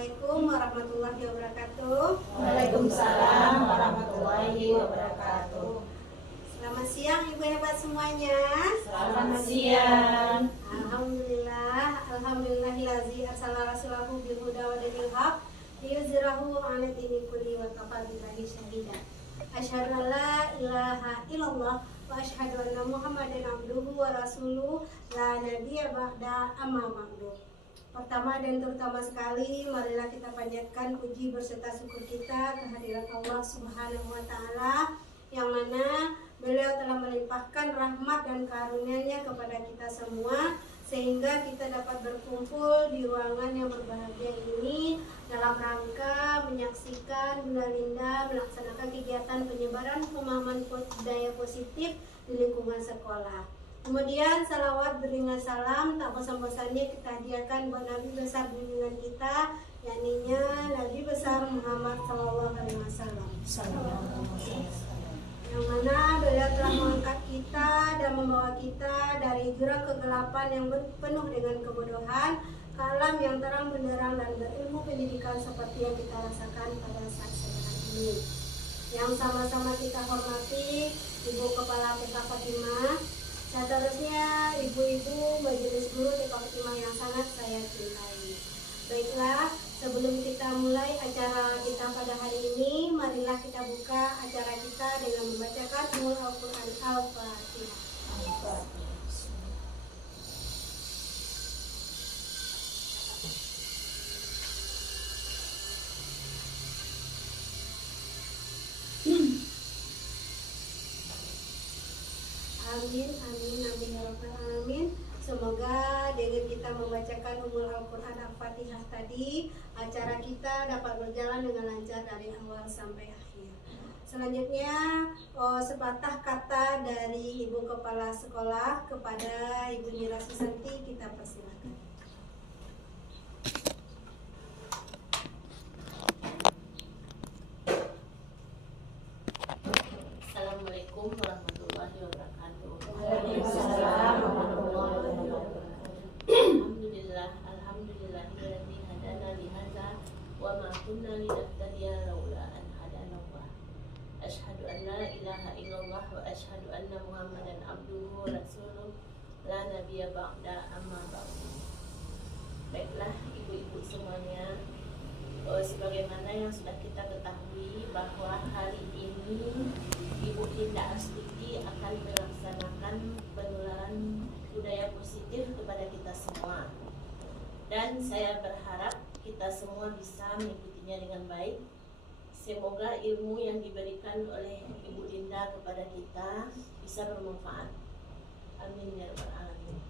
Assalamualaikum warahmatullahi wabarakatuh. Waalaikumsalam warahmatullahi wabarakatuh. Selamat siang ibu hebat semuanya. Selamat siang. Alhamdulillahillazi arsala rasulahu bil huda wa dinil haq liyuzhirahu 'ala dini kulli wa kafa billahi shahida. Asyhadu an la ilaha illallah wa asyhadu anna Muhammadan abduhu wa rasuluh la nabiyya ba'da amma ba'du. Pertama dan terutama sekali, marilah kita panjatkan puji berserta syukur kita kehadirat Allah Subhanahu wa Ta'ala, yang mana beliau telah melimpahkan rahmat dan karunia-Nya kepada kita semua, sehingga kita dapat berkumpul di ruangan yang berbahagia ini dalam rangka menyaksikan Bunda Linda melaksanakan kegiatan penyebaran pemahaman budaya positif di lingkungan sekolah. Kemudian salawat beriringan salam tak bosan-bosannya kita hadiahkan buat Nabi besar junjungan kita, yakni Nabi besar Muhammad SAW. Yang mana beliau telah mengangkat kita dan membawa kita dari jurang kegelapan yang penuh dengan kebodohan ke alam yang terang benderang dan berilmu pendidikan seperti yang kita rasakan pada saat sekarang ini. Yang sama-sama kita hormati Ibu Kepala TK Fatimah, seterusnya ibu-ibu majelis guru TK Fatimah yang sangat saya cintai. Baiklah, sebelum kita mulai acara kita pada hari ini, marilah kita buka acara kita dengan membacakan Al-Quran Al-Fatihah. Amin, amin, amin ya rabbal alamin. Semoga dengan kita membacakan Al-Quran Al-Fatihah tadi, acara kita dapat berjalan dengan lancar dari awal sampai akhir. Selanjutnya, sepatah kata dari Ibu Kepala Sekolah kepada Ibu Nira Susanti, kita persilakan. Assalamualaikum warahmatullahi wabarakatuh. Waalaikumsalam warahmatullahi wabarakatuh. Alhamdulillahilladzi hadana li hadza wa ma kunna linahtadiya laula an hadana Allah. Asyhadu an la ilaha illallah wa asyhadu anna Muhammadan abduhu wa rasuluh la nabiyya ba'da amma ba'du. Baiklah ibu-ibu semuanya, sebagaimana yang sudah kita ketahui bahwa hari ini Ibu Linda Astuti akan melaksanakan penularan budaya positif kepada kita semua, dan saya berharap kita semua bisa mengikutinya dengan baik. Semoga ilmu yang diberikan oleh Ibu Linda kepada kita bisa bermanfaat. Amin ya rabbal alamin.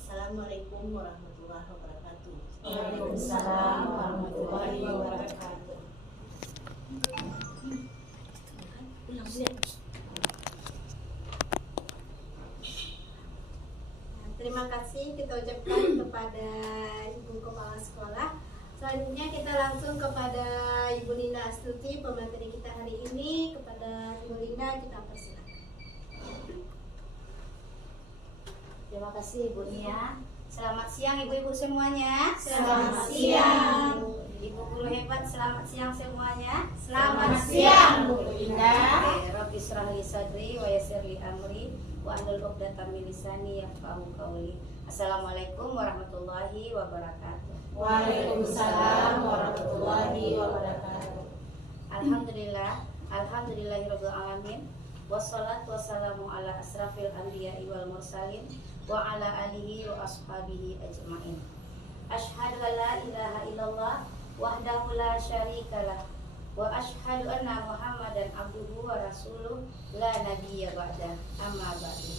Assalamualaikum warahmatullahi wabarakatuh. Waalaikumsalam warahmatullahi wabarakatuh. Terima kasih kita ucapkan kepada Ibu Kepala Sekolah. Selanjutnya kita langsung kepada Ibu Linda Astuti, pemateri kita hari ini. Kepada Ibu Linda kita persilakan. Terima kasih Ibu Nia. Selamat siang ibu-ibu semuanya. Selamat siang. Ibu guru hebat, selamat siang semuanya. Selamat siang, Bu Linda. Rabbi shrah li sadri wa yassir li amri wa ahlul 'uqdatam min lisani yafqahu qawli. Assalamualaikum warahmatullahi wabarakatuh. Waalaikumsalam warahmatullahi wabarakatuh. Alhamdulillahirabbil alamin. Wassalatu wassalamu ala asrafil anbiya'i wal mursalin wa ala alihi wa ashabihi ajma'in. Asyhadu an la ilaha illallah wahdahu la syarikalah wa asyhadu anna Muhammadan abduhu wa rasuluh la nabiyya ba'da amma ba'du.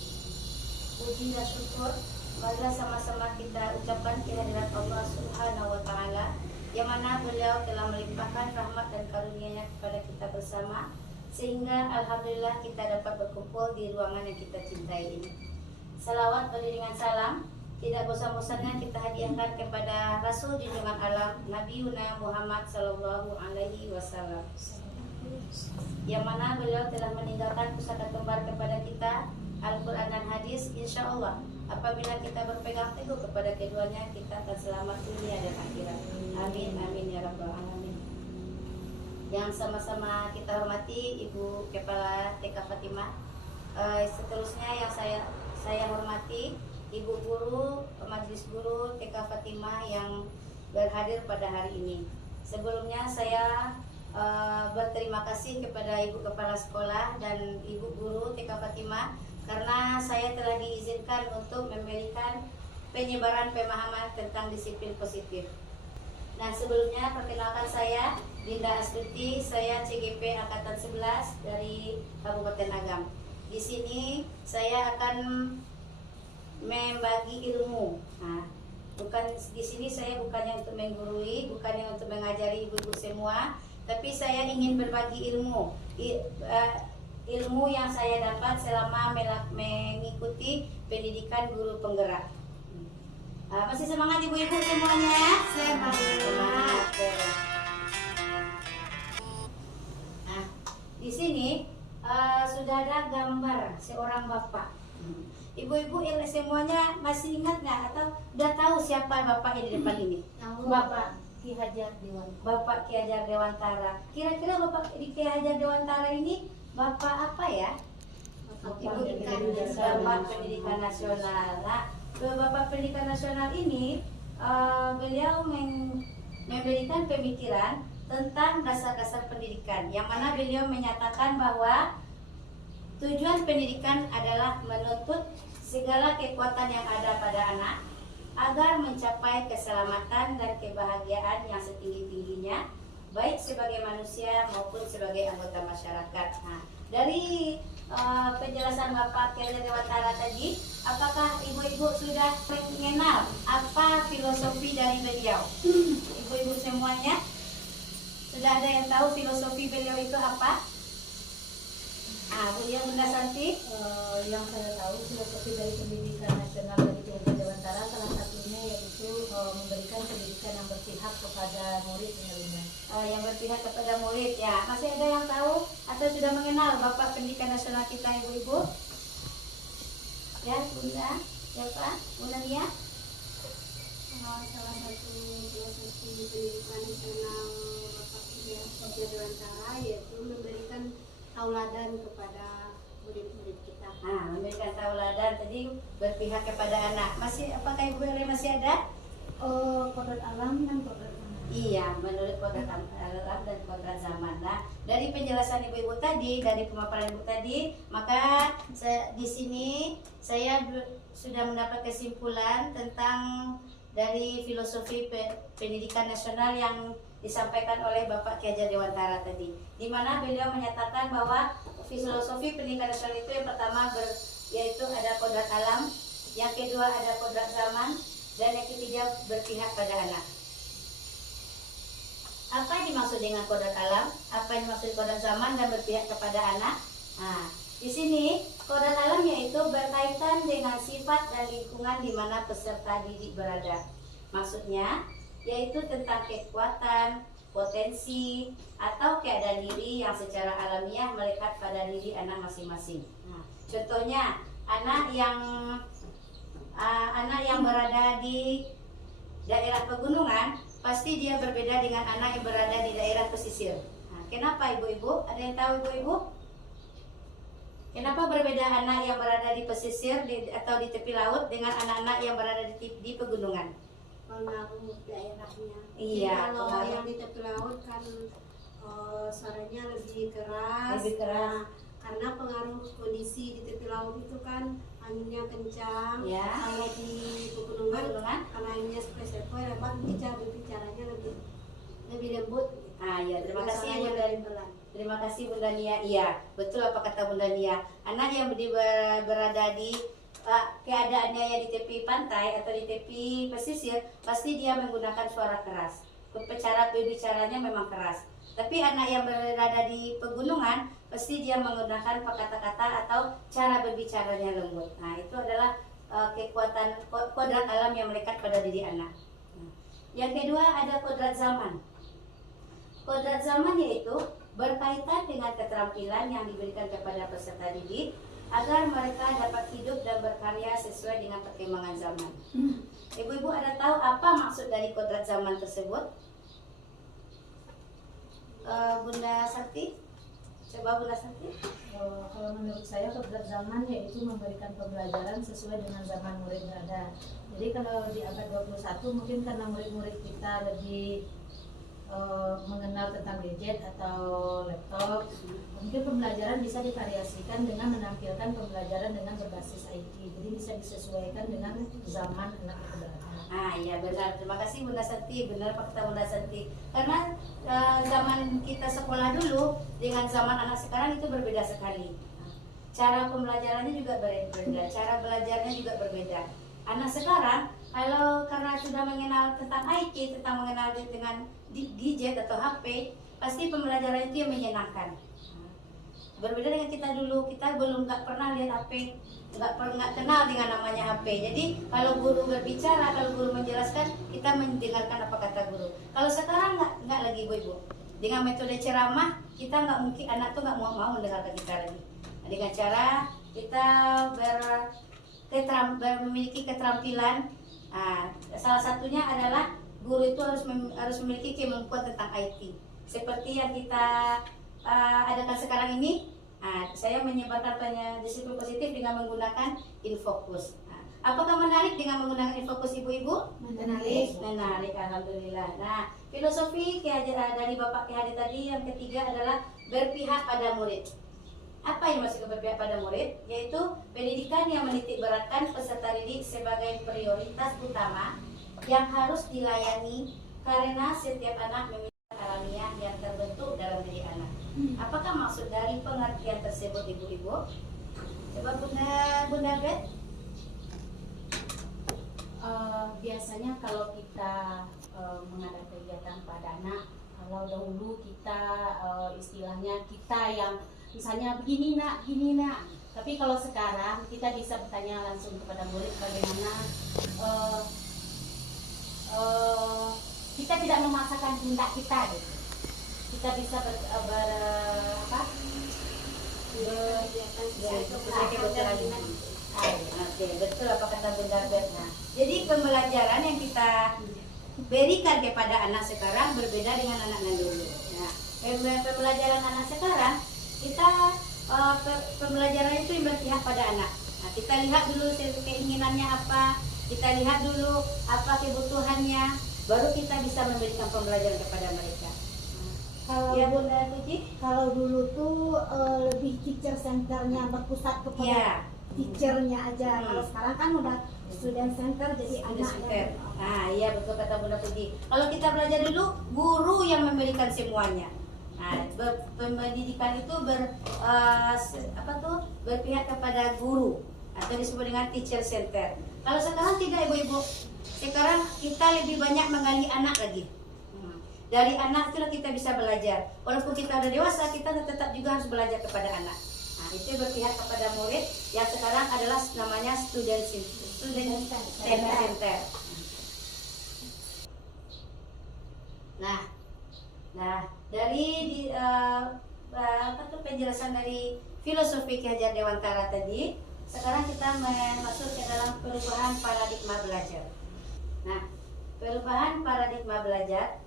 Puji dan syukur marilah sama-sama kita ucapkan kehadirat Allah Subhanahu wa Ta'ala, yang mana beliau telah melimpahkan rahmat dan karunia-Nya kepada kita bersama, sehingga alhamdulillah kita dapat berkumpul di ruangan yang kita cintai ini. Salawat beriringan salam tidak bosan-bosannya kita hadiahkan kepada Rasul junjungan alam Nabi Muhammad Sallallahu Alaihi Wasallam, yang mana beliau telah meninggalkan pusaka kembar kepada kita, Al-Quran dan Hadis. Insya Allah apabila kita berpegang teguh kepada keduanya, kita akan selamat dunia dan akhirat. Amin Amin, amin ya rabbal alamin. Yang sama-sama kita hormati Ibu Kepala TK Fatimah. Seterusnya yang saya hormati Ibu Guru, Majelis Guru TK Fatimah yang berhadir pada hari ini. Sebelumnya saya berterima kasih kepada Ibu Kepala Sekolah dan Ibu Guru TK Fatimah karena saya telah diizinkan untuk memberikan penyebaran pemahaman tentang disiplin positif. Nah, sebelumnya perkenalkan saya Dinda Astuti, saya CGP Angkatan 11 dari Kabupaten Agam. Di sini saya akan membagi ilmu. Nah, di sini saya bukannya untuk menggurui, bukannya untuk mengajari ibu-ibu semua, tapi saya ingin berbagi ilmu. Ilmu yang saya dapat selama mengikuti pendidikan guru penggerak. Masih semangat ibu-ibu semuanya? Semangat. Nah, di sini sudah ada gambar seorang bapak. Ibu-ibu semuanya masih ingat nggak atau udah tahu siapa bapak yang di depan ini? Bapak Ki Hajar Dewantara. Bapak Ki Hajar Dewantara. Kira-kira Bapak Ki Hajar Dewantara ini bapak apa ya? Bapak Pendidikan Nasional. Nah, Bapak Pendidikan Nasional ini beliau memberikan pemikiran tentang dasar-dasar pendidikan, yang mana beliau menyatakan bahwa tujuan pendidikan adalah menuntut segala kekuatan yang ada pada anak agar mencapai keselamatan dan kebahagiaan yang setinggi-tingginya, baik sebagai manusia maupun sebagai anggota masyarakat. Nah, dari penjelasan Bapak Ki Hajar Dewantara tadi, apakah ibu-ibu sudah mengenal apa filosofi dari beliau? Ibu-ibu semuanya sudah ada yang tahu filosofi beliau itu apa? Beliau Bunda Santi. Yang saya tahu filosofi dari pendidikan nasional dari Ki Hajar Dewantara salah satunya yaitu memberikan pendidikan yang berpihak kepada murid ya Bunda. Yang berpihak kepada murid ya. Masih ada yang tahu atau sudah mengenal Bapak Pendidikan Nasional kita ibu-ibu? Ya Bunda, siapa? Bunda Nia? Salah satu filosofi pendidikan nasional Bapak Ki Hajar Dewantara yaitu memberikan tauladan kepada murid-murid kita. Memberikan tauladan tadi berpihak kepada anak. Apakah ibu masih ada? Kodrat alam dan kodrat zaman. Iya, menurut kodrat alam dan kodrat zaman. Nah, dari penjelasan ibu-ibu tadi, dari pemaparan ibu tadi, maka di sini saya sudah mendapat kesimpulan tentang dari filosofi pendidikan nasional yang disampaikan oleh Bapak Ki Hajar Dewantara tadi, di mana beliau menyatakan bahwa filosofi pendidikan nasional itu yang pertama yaitu ada kodrat alam, yang kedua ada kodrat zaman, dan yang ketiga berpihak pada anak. Apa yang dimaksud dengan kodrat alam? Apa yang dimaksud kodrat zaman dan berpihak kepada anak? Nah, di sini kodrat alam yaitu berkaitan dengan sifat dan lingkungan di mana peserta didik berada. Maksudnya yaitu tentang kekuatan, potensi, atau keadaan diri yang secara alamiah melekat pada diri anak masing-masing. Nah, contohnya anak yang berada di daerah pegunungan pasti dia berbeda dengan anak yang berada di daerah pesisir. Nah, kenapa ibu-ibu? Ada yang tahu ibu-ibu? Kenapa berbeda anak yang berada di pesisir atau di tepi laut dengan anak-anak yang berada di pegunungan? Pengaruh daerahnya. Iya, kalau pengaruh. yang di tepi laut kan suaranya lebih keras. Lebih keras. Karena pengaruh kondisi di tepi laut itu kan anginnya kencang. Ya. Kalau di pegunungan karena anginnya sepoi-sepoi, lebat bicaranya lebih lembut. Ya, terima kasih Suaranya Bunda. lebih pelan. Terima kasih Bunda Nia. Iya, betul apa kata Bunda Nia. Anak yang berada di keadaannya ya di tepi pantai atau di tepi pesisir, pasti dia menggunakan suara keras. Cara berbicaranya memang keras. Tapi anak yang berada di pegunungan, pasti dia menggunakan kata-kata atau cara berbicaranya lembut. Nah, itu adalah kekuatan kodrat alam yang melekat pada diri anak. Yang kedua ada kodrat zaman. Kodrat zaman yaitu berkaitan dengan keterampilan yang diberikan kepada peserta didik agar mereka dapat hidup dan berkarya sesuai dengan perkembangan zaman. Ibu-ibu ada tahu apa maksud dari kodrat zaman tersebut? Bunda Sakti? Coba Bunda Sakti. Kalau menurut saya kodrat zaman yaitu memberikan pembelajaran sesuai dengan zaman murid berada. Jadi kalau di abad 21 mungkin karena murid-murid kita lebih mengenal tentang gadget atau laptop, mungkin pembelajaran bisa divariasikan dengan menampilkan pembelajaran dengan berbasis IT. Jadi bisa disesuaikan dengan zaman anak itu berada. Iya benar. Terima kasih Bunda Santi. Benar Pak kata Bunda Santi. Karena zaman kita sekolah dulu dengan zaman anak sekarang itu berbeda sekali. Cara pembelajarannya juga berbeda, cara belajarnya juga berbeda. Anak sekarang kalau karena sudah mengenal tentang IT, tentang mengenal dengan gadget atau HP, pasti pembelajaran itu yang menyenangkan. Berbeda dengan kita dulu, kita nggak pernah lihat HP, nggak kenal dengan namanya HP. Jadi kalau guru berbicara, kalau guru menjelaskan, kita mendengarkan apa kata guru. Kalau sekarang nggak lagi ibu-ibu. Dengan metode ceramah, kita nggak mungkin anak tuh nggak mau mendengarkan kita lagi. Dengan cara kita memiliki keterampilan, salah satunya adalah guru itu harus memiliki kemampuan tentang IT. Seperti yang kita adakan sekarang ini, saya menyebarkan disiplin positif dengan menggunakan Infocus. Apakah menarik dengan menggunakan Infocus ibu-ibu? Menarik. Menarik, alhamdulillah. Nah, filosofi dari Bapak Ki Hadi tadi yang ketiga adalah berpihak pada murid. Apa yang masuk ke berpihak pada murid? Yaitu pendidikan yang menitik beratkan peserta didik sebagai prioritas utama yang harus dilayani karena setiap anak memiliki alamiah yang terbentuk dalam diri anak. Apakah maksud dari pengertian tersebut ibu-ibu? Coba Bunda Bet. Biasanya kalau kita mengadakan kegiatan pada anak, kalau dahulu kita istilahnya kita yang misalnya begini nak, tapi kalau sekarang kita bisa bertanya langsung kepada murid bagaimana kita tidak memaksakan kehendak kita gitu. Kita bisa betul apa kata Bunda Bet. Jadi pembelajaran yang kita berikan kepada anak sekarang berbeda dengan anak-anak dulu. Nah, pembelajaran anak sekarang kita pembelajaran itu yang berpihak pada anak. Nah, kita lihat dulu keinginannya apa, kita lihat dulu apa kebutuhannya, baru kita bisa memberikan pembelajaran kepada mereka. Kalau Ya Bunda Puji? kalau dulu tuh lebih teacher centernya berpusat kepada teachernya aja. Kalau sekarang kan udah student center jadi anak Center. Iya betul kata Bunda Puji. Kalau kita belajar dulu, guru yang memberikan semuanya. Pendidikan itu berpihak kepada guru atau disebut dengan teacher center. Kalau sekarang tidak ibu-ibu. Sekarang kita lebih banyak menggali anak lagi. Dari anak itulah kita bisa belajar. Walaupun kita udah dewasa, kita tetap juga harus belajar kepada anak. Itu berpihak kepada murid yang sekarang adalah namanya student center. Nah, dari penjelasan dari filosofi Ki Hajar Dewantara tadi, sekarang kita masuk ke dalam perubahan paradigma belajar. Nah, perubahan paradigma belajar,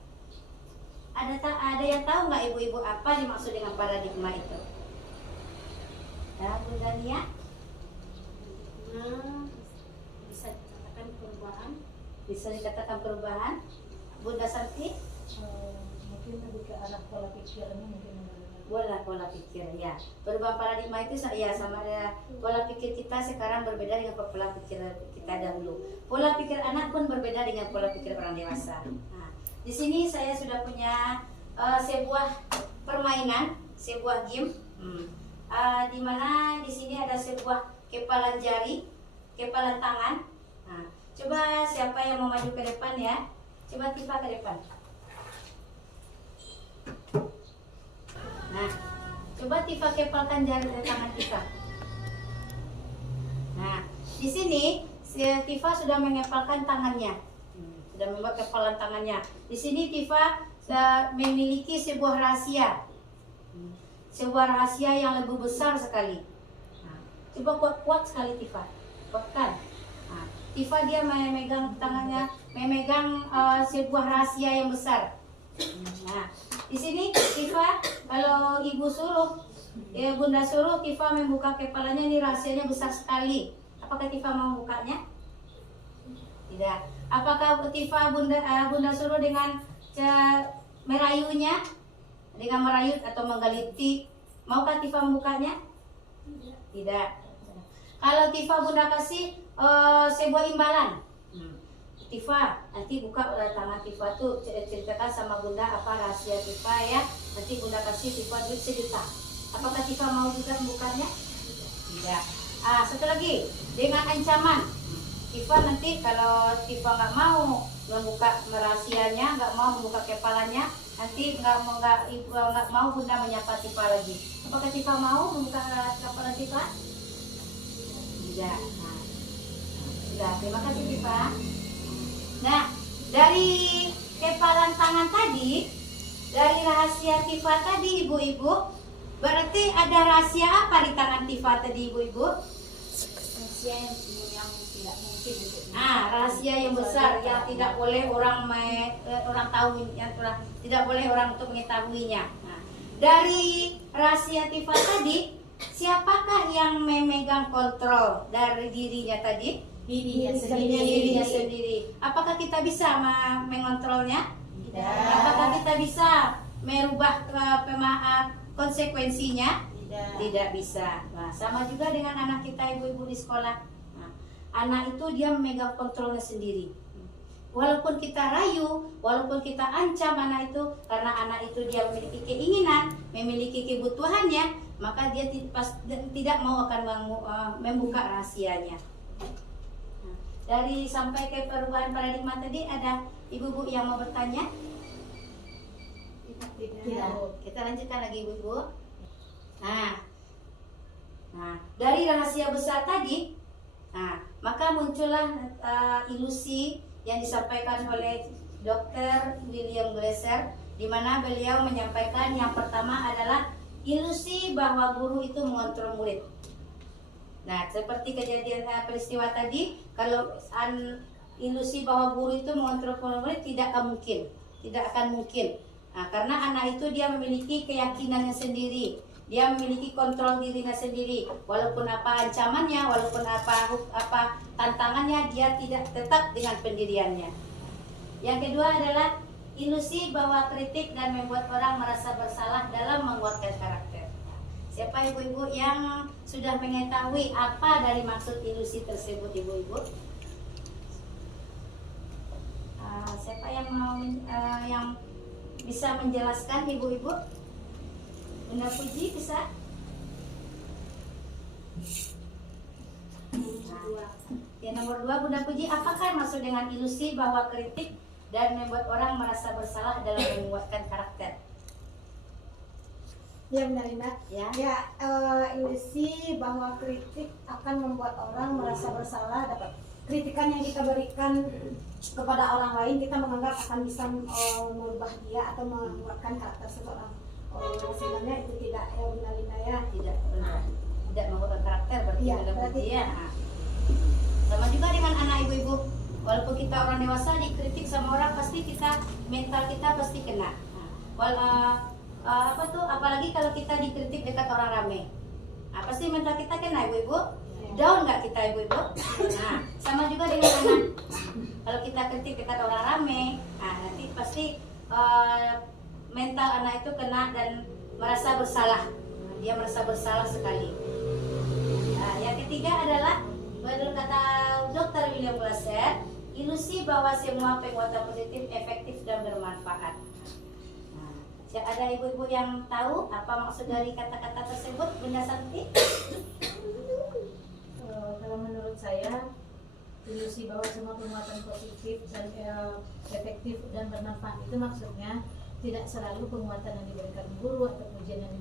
ada yang tahu nggak ibu-ibu apa dimaksud dengan paradigma itu? Ya, Bunda Nia? bisa dikatakan perubahan. Bisa dikatakan perubahan. Bunda Santi? Mungkin lebih ke arah pola pikirnya mungkin. Pola pikir ya. Perubahan paradigma itu ya sama ada pola pikir kita sekarang berbeda dengan pola pikir kita dahulu. Pola pikir anak pun berbeda dengan pola pikir orang dewasa. Nah, di sini saya sudah punya sebuah permainan, sebuah game, di mana di sini ada sebuah kepalan jari, kepalan tangan. Nah, coba siapa yang mau maju ke depan ya? Coba Tifa ke depan. Nah, coba Tifa kepalkan jari tangan Tifa. Nah, di sini Tifa sudah mengepalkan tangannya. Sudah membuat kepalan tangannya. Di sini Tifa sudah memiliki sebuah rahasia. Sebuah rahasia yang lebih besar sekali. Nah, coba kuat-kuat sekali Tifa. Kuatkan. Nah, Tifa dia memegang tangannya, memegang sebuah rahasia yang besar. Nah, di sini Tifa kalau ibu suruh, ya bunda suruh Tifa membuka kepalanya, ini rahasianya besar sekali. Apakah Tifa mau bukanya? Tidak. Apakah Tifa bunda suruh dengan merayunya, dengan merayut atau menggeliti? Maukah Tifa membukanya? Tidak. Kalau Tifa bunda kasih sebuah imbalan, Tifa nanti buka tangan Tifa tuh, ceritakan sama bunda apa rahasia Tifa ya. Nanti bunda kasih Tifa duit sejuta. Apakah Tifa mau juga membukanya? Tidak. Satu lagi, dengan ancaman. Tifa nanti kalau Tifa nggak mau membuka rahasianya, nggak mau membuka kepalanya, nanti nggak mau bunda menyapa Tifa lagi. Apakah Tifa mau membuka kepala Tifa? Tidak. Sudah, terima kasih Tifa. Nah, dari kepalan tangan tadi, dari rahasia Tifa tadi ibu-ibu, berarti ada rahasia apa di tangan Tifa tadi ibu-ibu? Rahasia yang tidak mungkin. Rahasia yang besar yang tidak boleh orang tahu, tidak boleh orang untuk mengetahuinya. Nah, dari rahasia Tifa tadi, siapakah yang memegang kontrol dari dirinya tadi? Dirinya Dirinya sendiri. Apakah kita bisa mengontrolnya? Tidak. Apakah kita bisa merubah konsekuensinya? Tidak bisa. Nah, sama juga dengan anak kita ibu-ibu di sekolah. Nah, anak itu dia memegang kontrolnya sendiri. Walaupun kita rayu, walaupun kita ancam anak itu, karena anak itu dia memiliki keinginan, memiliki kebutuhannya, maka dia tidak mau akan membuka rahasianya. Dari sampai ke perubahan paradigma tadi, ada ibu-ibu yang mau bertanya? Tidak. Kita lanjutkan lagi ibu-ibu. Nah, dari rahasia besar tadi, maka muncullah ilusi yang disampaikan oleh Dr. William Glasser, di mana beliau menyampaikan yang pertama adalah ilusi bahwa guru itu mengontrol murid. Nah, seperti kejadian peristiwa tadi, kalau ilusi bahwa guru itu mengontrol murid tidak akan mungkin. Nah, karena anak itu dia memiliki keyakinannya sendiri, dia memiliki kontrol dirinya sendiri. Walaupun apa ancamannya, walaupun apa tantangannya, dia tidak tetap dengan pendiriannya. Yang kedua adalah ilusi bahwa kritik dan membuat orang merasa bersalah dalam menguatkan karakter. Siapa ibu-ibu yang sudah mengetahui apa dari maksud ilusi tersebut ibu-ibu? Siapa yang mau yang bisa menjelaskan ibu-ibu? Bunda Puji bisa? Yang nomor 2 Bunda Puji, apakah maksud dengan ilusi bahwa kritik dan membuat orang merasa bersalah dalam menguatkan karakter? Ya benar Ina. Ya. Ilusi bahwa kritik akan membuat orang merasa bersalah. Dapat kritikan yang kita berikan kepada orang lain, kita menganggap akan bisa merubah dia atau menguatkan karakter seseorang. Sebenarnya itu tidak ya benar Ina ya. Tidak benar. Tidak mengubah karakter berarti Iya, Bunda berarti Puji ya. Sama juga dengan anak ibu-ibu. Walaupun kita orang dewasa dikritik sama orang, pasti mental kita pasti kena. Apalagi kalau kita dikritik dekat orang ramai, pasti mental kita kena ibu-ibu. Down nggak kita ibu-ibu? Sama juga dengan anak. Kalau kita kritik dekat orang ramai, nanti pasti mental anak itu kena dan merasa bersalah. Dia merasa bersalah sekali. Yang ketiga adalah menurut kata Dr. William Glasser, ilusi bahwa semua penguatan positif efektif dan bermanfaat. Ada ibu-ibu yang tahu apa maksud dari kata-kata tersebut, Bunda Santi? Kalau menurut saya, ilusi bahwa semua penguatan positif dan efektif dan bermanfaat itu maksudnya tidak selalu penguatan yang diberikan guru atau pujian yang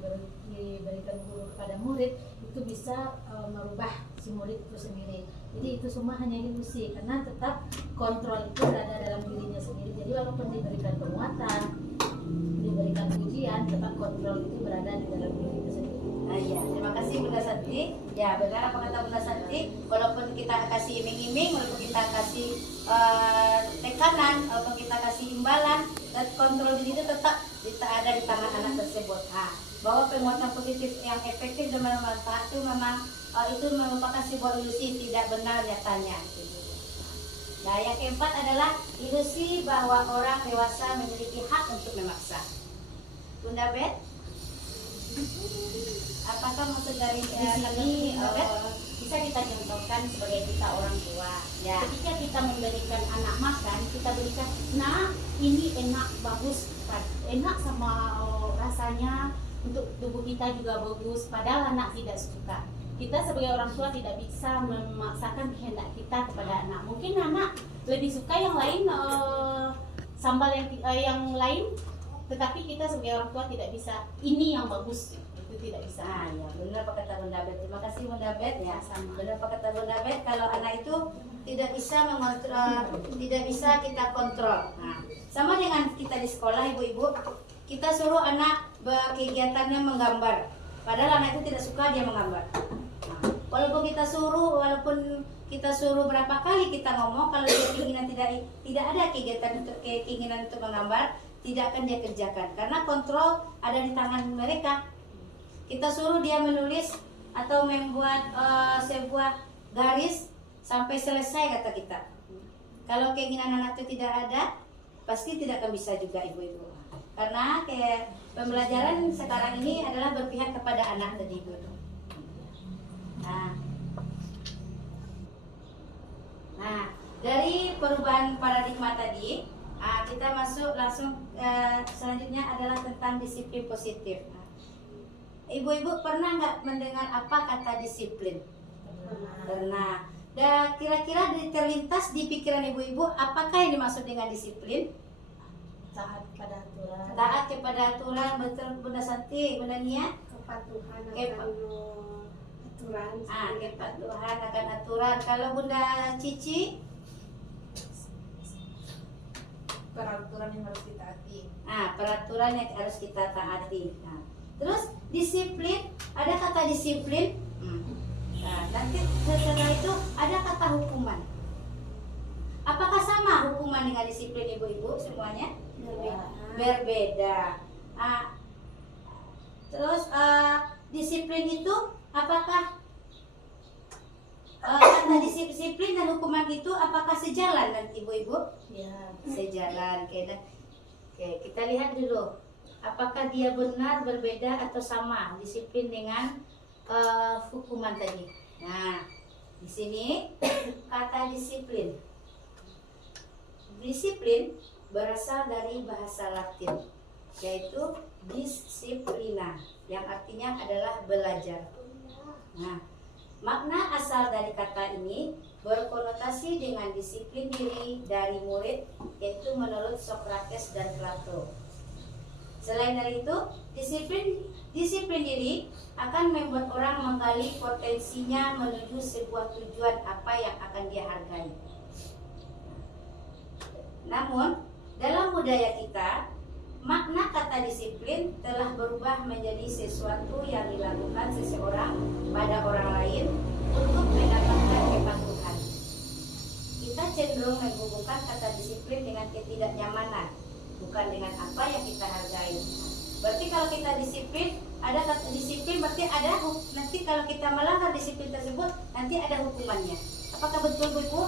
diberikan guru kepada murid itu bisa merubah si murid itu sendiri. Jadi itu semua hanya ilusi, karena tetap kontrol itu berada dalam dirinya sendiri. Jadi walaupun diberikan penguatan, diberikan pujian, tetap kontrol itu berada di dalam diri itu sendiri. Iya, terima kasih Bunda Santi. Ya benar apa kata Bunda Santi. Walaupun kita kasih iming-iming, walaupun kita kasih tekanan, walaupun kita kasih imbalan, kontrol diri itu tetap ada di tangan anak tersebut. Bahwa penguatan positif yang efektif dan bermanfaat itu memang itu merupakan sebuah ilusi tidak benar nyatanya. Nah, yang keempat adalah ilusi bahwa orang dewasa memiliki hak untuk memaksa. Bunda Bet, apakah maksud dari sini bisa kita contohkan sebagai kita orang tua? Ya. Ketika kita memberikan anak makan, kita berikan, nah ini enak, bagus, enak sama rasanya untuk tubuh kita juga bagus. Padahal anak tidak suka. Kita sebagai orang tua tidak bisa memaksakan kehendak kita kepada anak. Mungkin anak lebih suka yang lain, sambal yang lain, tetapi kita sebagai orang tua tidak bisa. Ini yang bagus, itu tidak bisa. Ya benar apa kata Bunda Bet. Terima kasih Bunda Bet ya. Sama. Benar apa kata Bunda Bet. Kalau anak itu tidak bisa mengontrol, tidak bisa kita kontrol. Nah, sama dengan kita di sekolah, ibu-ibu, kita suruh anak kegiatannya menggambar. Padahal anak itu tidak suka dia menggambar. Walaupun kita suruh berapa kali kita ngomong, kalau dia keinginan tidak ada keinginan untuk menggambar, tidak akan dia kerjakan karena kontrol ada di tangan mereka. Kita suruh dia menulis atau membuat sebuah garis sampai selesai kata kita. Kalau keinginan anak itu tidak ada, pasti tidak akan bisa juga ibu-ibu. Karena kayak pembelajaran sekarang ini adalah berpihak kepada anak tadi ibu. Nah, dari perubahan paradigma tadi, kita masuk langsung selanjutnya adalah tentang disiplin positif. Ibu-ibu pernah nggak mendengar apa kata disiplin? Pernah. Dan kira-kira terlintas di pikiran ibu-ibu apakah yang dimaksud dengan disiplin? Taat kepada aturan. Taat kepada aturan, betul Bunda Santi, Bunda Nia? Kepatuhan akan aturan. Kepatuhan akan aturan. Kalau Bunda Cici? Peraturan yang harus ditaati. Peraturan yang harus kita taati. Nah, terus disiplin, ada kata disiplin. Nah, nanti setelah itu ada kata hukuman. Apakah sama hukuman dengan disiplin ibu-ibu semuanya? Berbeda. Terus disiplin itu apakah kata disiplin dan hukuman itu apakah sejalan nanti ibu-ibu? Ya. Sejalan. Oke, kita lihat dulu apakah dia benar berbeda atau sama disiplin dengan hukuman tadi. Nah, di sini kata disiplin. Disiplin berasal dari bahasa Latin, yaitu disciplina, yang artinya adalah belajar. Nah, makna asal dari kata ini berkonotasi dengan disiplin diri dari murid, yaitu menurut Socrates dan Plato. Selain dari itu, disiplin diri akan membuat orang menggali potensinya menuju sebuah tujuan apa yang akan dia hargai. Namun, dalam budaya kita, makna kata disiplin telah berubah menjadi sesuatu yang dilakukan seseorang pada orang lain untuk mendapatkan kepatuhan. Kita cenderung menghubungkan kata disiplin dengan ketidaknyamanan, bukan dengan apa yang kita hargai. Berarti kalau kita disiplin, ada kata disiplin berarti ada nanti kalau kita melanggar disiplin tersebut nanti ada hukumannya. Apakah betul Bu Ibu?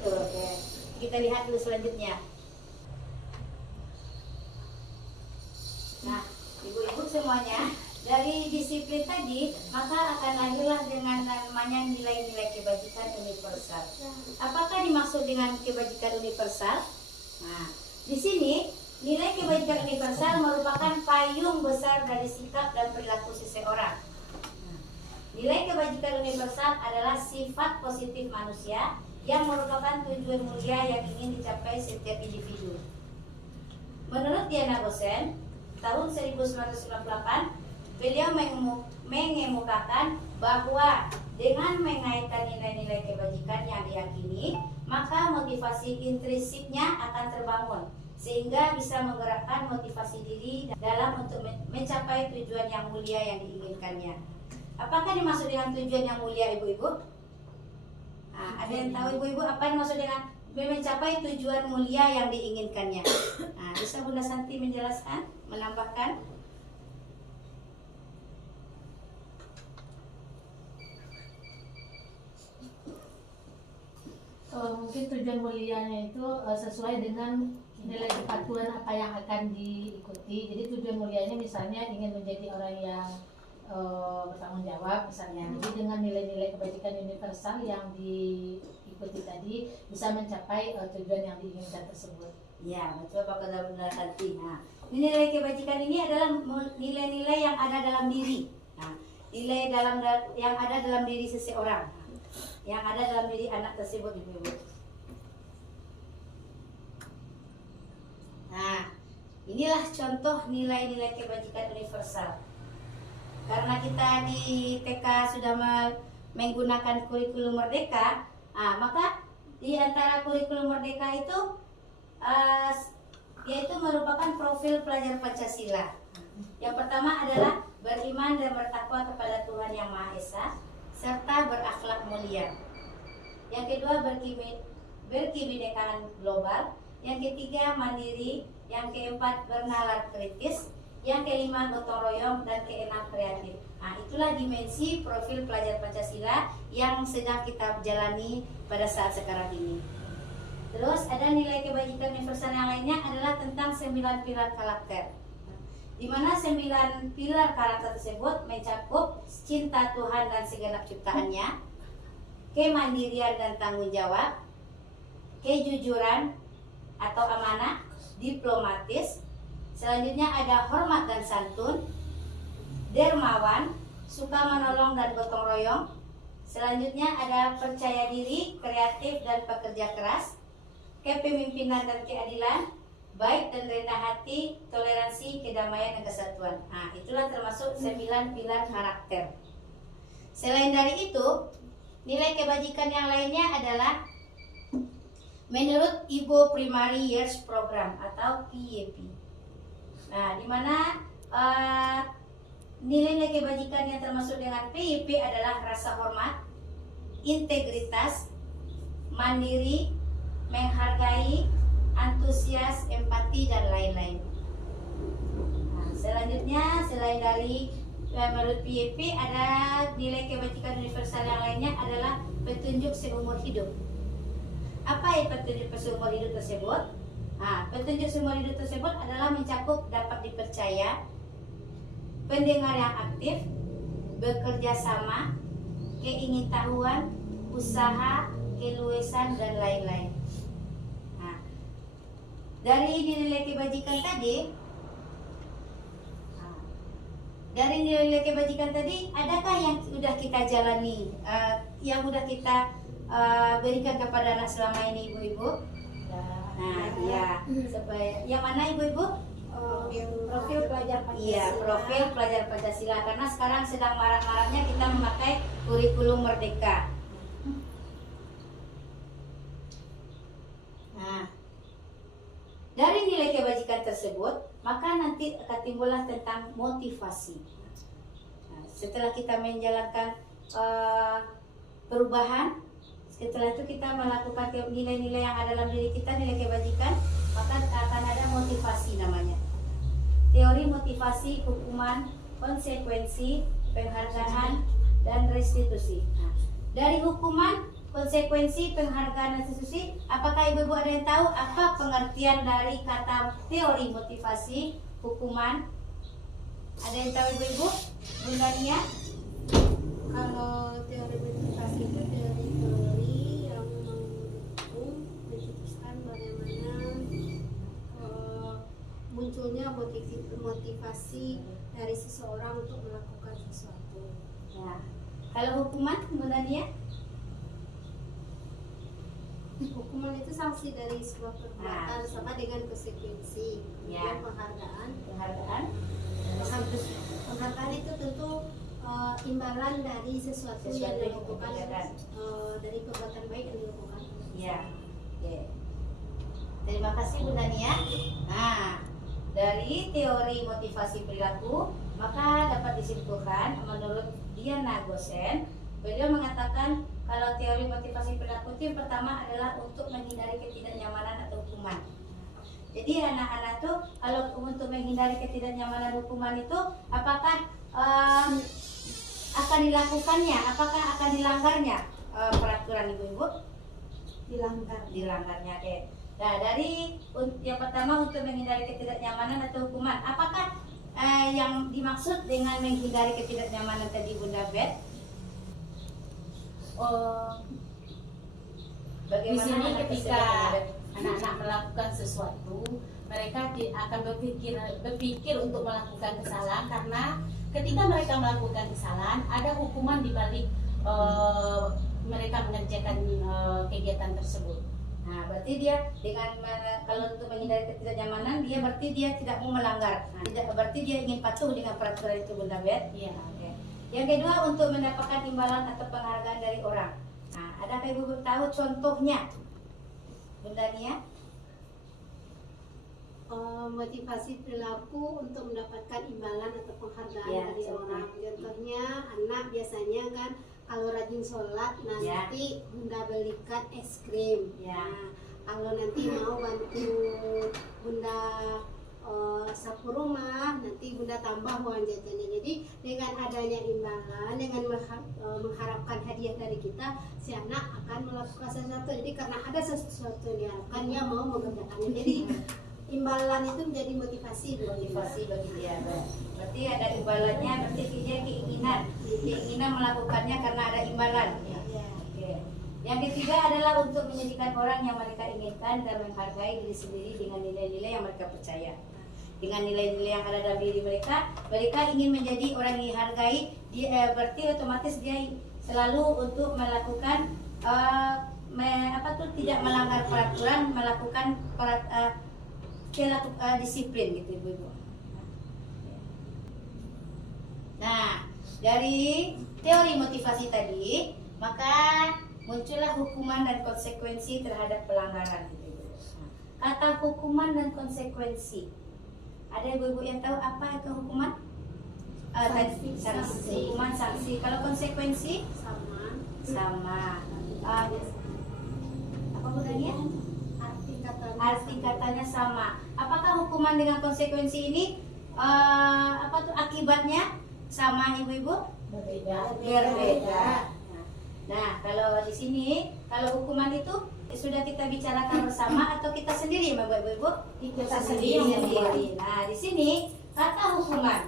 Betul. Oke. Kita lihat dulu selanjutnya. Nah, ibu-ibu semuanya, dari disiplin tadi maka akan lahirlah dengan namanya nilai-nilai kebajikan universal. Apakah dimaksud dengan kebajikan universal? Nah, di sini nilai kebajikan universal merupakan payung besar dari sikap dan perilaku seseorang. Nilai kebajikan universal adalah sifat positif manusia yang merupakan tujuan mulia yang ingin dicapai setiap individu. Menurut Diana Gosen, tahun 1998, beliau mengemukakan bahwa dengan mengaitkan nilai-nilai kebajikan yang diyakini, maka motivasi intrinsiknya akan terbangun, sehingga bisa menggerakkan motivasi diri dalam untuk mencapai tujuan yang mulia yang diinginkannya. Apakah dimaksud dengan tujuan yang mulia, ibu-ibu? Ada yang tahu ibu-ibu apa yang dimaksud dengan mencapai tujuan mulia yang diinginkannya. Nah, bisa Bunda Santi menjelaskan, menambahkan? Mungkin tujuan mulianya itu sesuai dengan nilai kepatuhan apa yang akan diikuti. Jadi tujuan mulianya misalnya ingin menjadi orang yang bertanggung jawab misalnya. Jadi dengan nilai-nilai kebajikan universal yang diikuti tadi bisa mencapai tujuan yang diinginkan tersebut. Ya, betul Pak kata Bunda Santi. Nah, nilai kebajikan ini adalah nilai-nilai yang ada dalam diri. Nah, nilai yang ada dalam diri seseorang, yang ada dalam diri anak tersebut, Ibu-ibu. Nah, inilah contoh nilai-nilai kebajikan universal. Karena kita di TK sudah menggunakan kurikulum Merdeka, maka di antara kurikulum Merdeka itu yaitu merupakan profil pelajar Pancasila. Yang pertama adalah beriman dan bertakwa kepada Tuhan Yang Maha Esa serta berakhlak mulia. Yang kedua berkebinekaan global. Yang ketiga mandiri. Yang keempat bernalar kritis. Yang kelima gotong royong, dan keenam kreatif. Nah, itulah dimensi profil pelajar Pancasila yang sedang kita jalani pada saat sekarang ini. Terus ada nilai kebajikan universal yang lainnya adalah tentang 9 pilar karakter. Di mana 9 pilar karakter tersebut mencakup cinta Tuhan dan segenap ciptaannya, kemandirian dan tanggung jawab, kejujuran atau amanah, diplomatis. Selanjutnya ada hormat dan santun, dermawan, suka menolong dan gotong royong. Selanjutnya ada percaya diri, kreatif dan pekerja keras, kepemimpinan dan keadilan, baik dan rendah hati, toleransi, kedamaian dan kesatuan. Nah, itulah termasuk 9 pilar karakter. Selain dari itu, nilai kebajikan yang lainnya adalah menurut Ibo Primary Years Program atau PYP. Nah, di mana nilai-nilai kebajikan yang termasuk dengan PYP adalah rasa hormat, integritas, mandiri, menghargai, antusias, empati, dan lain-lain. Nah, selanjutnya selain dari menurut PYP ada nilai kebajikan universal yang lainnya adalah petunjuk seumur hidup. Apa petunjuk seumur hidup tersebut? Nah, petunjuk seumur hidup tersebut adalah mencakup dapat dipercaya, pendengar yang aktif, bekerja sama, keingintahuan, usaha, keluasan, dan lain-lain. Nah, dari nilai kebajikan tadi, adakah yang sudah kita jalani, yang sudah kita berikan kepada anak selama ini, Ibu-ibu? Nah, ya, supaya yang mana Ibu-ibu? Profil pelajar Pancasila. Iya, profil pelajar Pancasila. Karena sekarang sedang marak-maraknya kita memakai kurikulum Merdeka. Nah, dari nilai kebajikan tersebut, maka nanti akan timbullah tentang motivasi. Nah, setelah kita menjalankan perubahan, setelah itu kita melakukan nilai-nilai yang ada dalam diri kita, nilai kebajikan, maka akan ada motivasi namanya. Teori motivasi, hukuman, konsekuensi, penghargaan, dan restitusi. Nah, dari hukuman, konsekuensi, penghargaan, dan restitusi, apakah Ibu-ibu ada yang tahu apa pengertian dari kata teori motivasi, hukuman? Ada yang tahu Ibu-ibu? Bunda Nia? Kalau teori motivasi itu teori yang mendukung mencetuskan bagaimana munculnya motivasi dari seseorang untuk melakukan sesuatu. Ya. Kalau hukuman, Bunda Nia? Hukuman itu sanksi dari sebuah perbuatan sama dengan konsekuensi. Ya. Penghargaan. Restitusi. Penghargaan itu tentu imbalan dari sesuatu yang dilakukan dari perbuatan baik yang dilakukan. Ya. Oke. Terima kasih Bunda Nia. Nah, dari teori motivasi perilaku, maka dapat disimpulkan menurut Diana Gosen, beliau mengatakan kalau teori motivasi perilaku itu yang pertama adalah untuk menghindari ketidaknyamanan atau hukuman. Jadi anak-anak tuh kalau untuk menghindari ketidaknyamanan hukuman itu apakah akan dilakukannya, apakah akan dilanggarnya peraturan ibu-ibu? Dilanggarnya deh. Nah, dari yang pertama untuk menghindari ketidaknyamanan atau hukuman, apakah yang dimaksud dengan menghindari ketidaknyamanan tadi Bunda Bet? Di sini anak ketika tersebut anak-anak melakukan sesuatu, mereka akan berpikir untuk melakukan kesalahan, karena ketika mereka melakukan kesalahan ada hukuman di balik mereka mengerjakan kegiatan tersebut. Nah, berarti dia dengan kalau untuk menghindari ketidaknyamanan, dia berarti dia tidak mau melanggar. Tidak berarti dia ingin patuh dengan peraturan itu, Bunda Bet. Iya. Oke. Yang kedua, untuk mendapatkan imbalan atau penghargaan dari orang. Nah, adakah ibu tahu contohnya, Bunda Nia? Motivasi perilaku untuk mendapatkan imbalan atau penghargaan Ya, dari contoh. orang. Contohnya anak biasanya kan kalau rajin sholat, nah Ya. nanti Bunda belikan es krim. Ya. Nah, kalau nanti mau bantu Bunda sapu rumah, nanti Bunda tambah uang jajannya. Jadi dengan adanya imbalan, dengan mengharapkan hadiah dari kita, si anak akan melakukan sesuatu. Jadi karena ada sesuatu yang diharapkan, dia mau mengerjakannya. Jadi imbalan itu menjadi motivasi Bagi dia. Berarti ada imbalannya, berarti dia keinginan melakukannya karena ada imbalan. Ya. Oke. Yang ketiga adalah untuk menjadikan orang yang mereka inginkan dan menghargai diri sendiri dengan nilai-nilai yang mereka percaya. Dengan nilai-nilai yang ada dalam diri mereka, mereka ingin menjadi orang yang dihargai. Berarti otomatis dia selalu untuk melakukan tidak melanggar peraturan, melakukan disiplin gitu ibu-ibu. Nah, dari teori motivasi tadi, maka muncullah hukuman dan konsekuensi terhadap pelanggaran gitu ibu. Kata hukuman dan konsekuensi, ada ibu-ibu yang tahu apa itu hukuman? Sanksi. Hukuman, sanksi. Kalau konsekuensi sama. Apa bedanya? Arti katanya sama. Apakah hukuman dengan konsekuensi ini akibatnya sama ibu-ibu? Berbeda. Nah, kalau di sini kalau hukuman itu sudah kita bicarakan bersama atau kita sendiri, ibu-ibu? Kita sendiri. Nah, di sini kata hukuman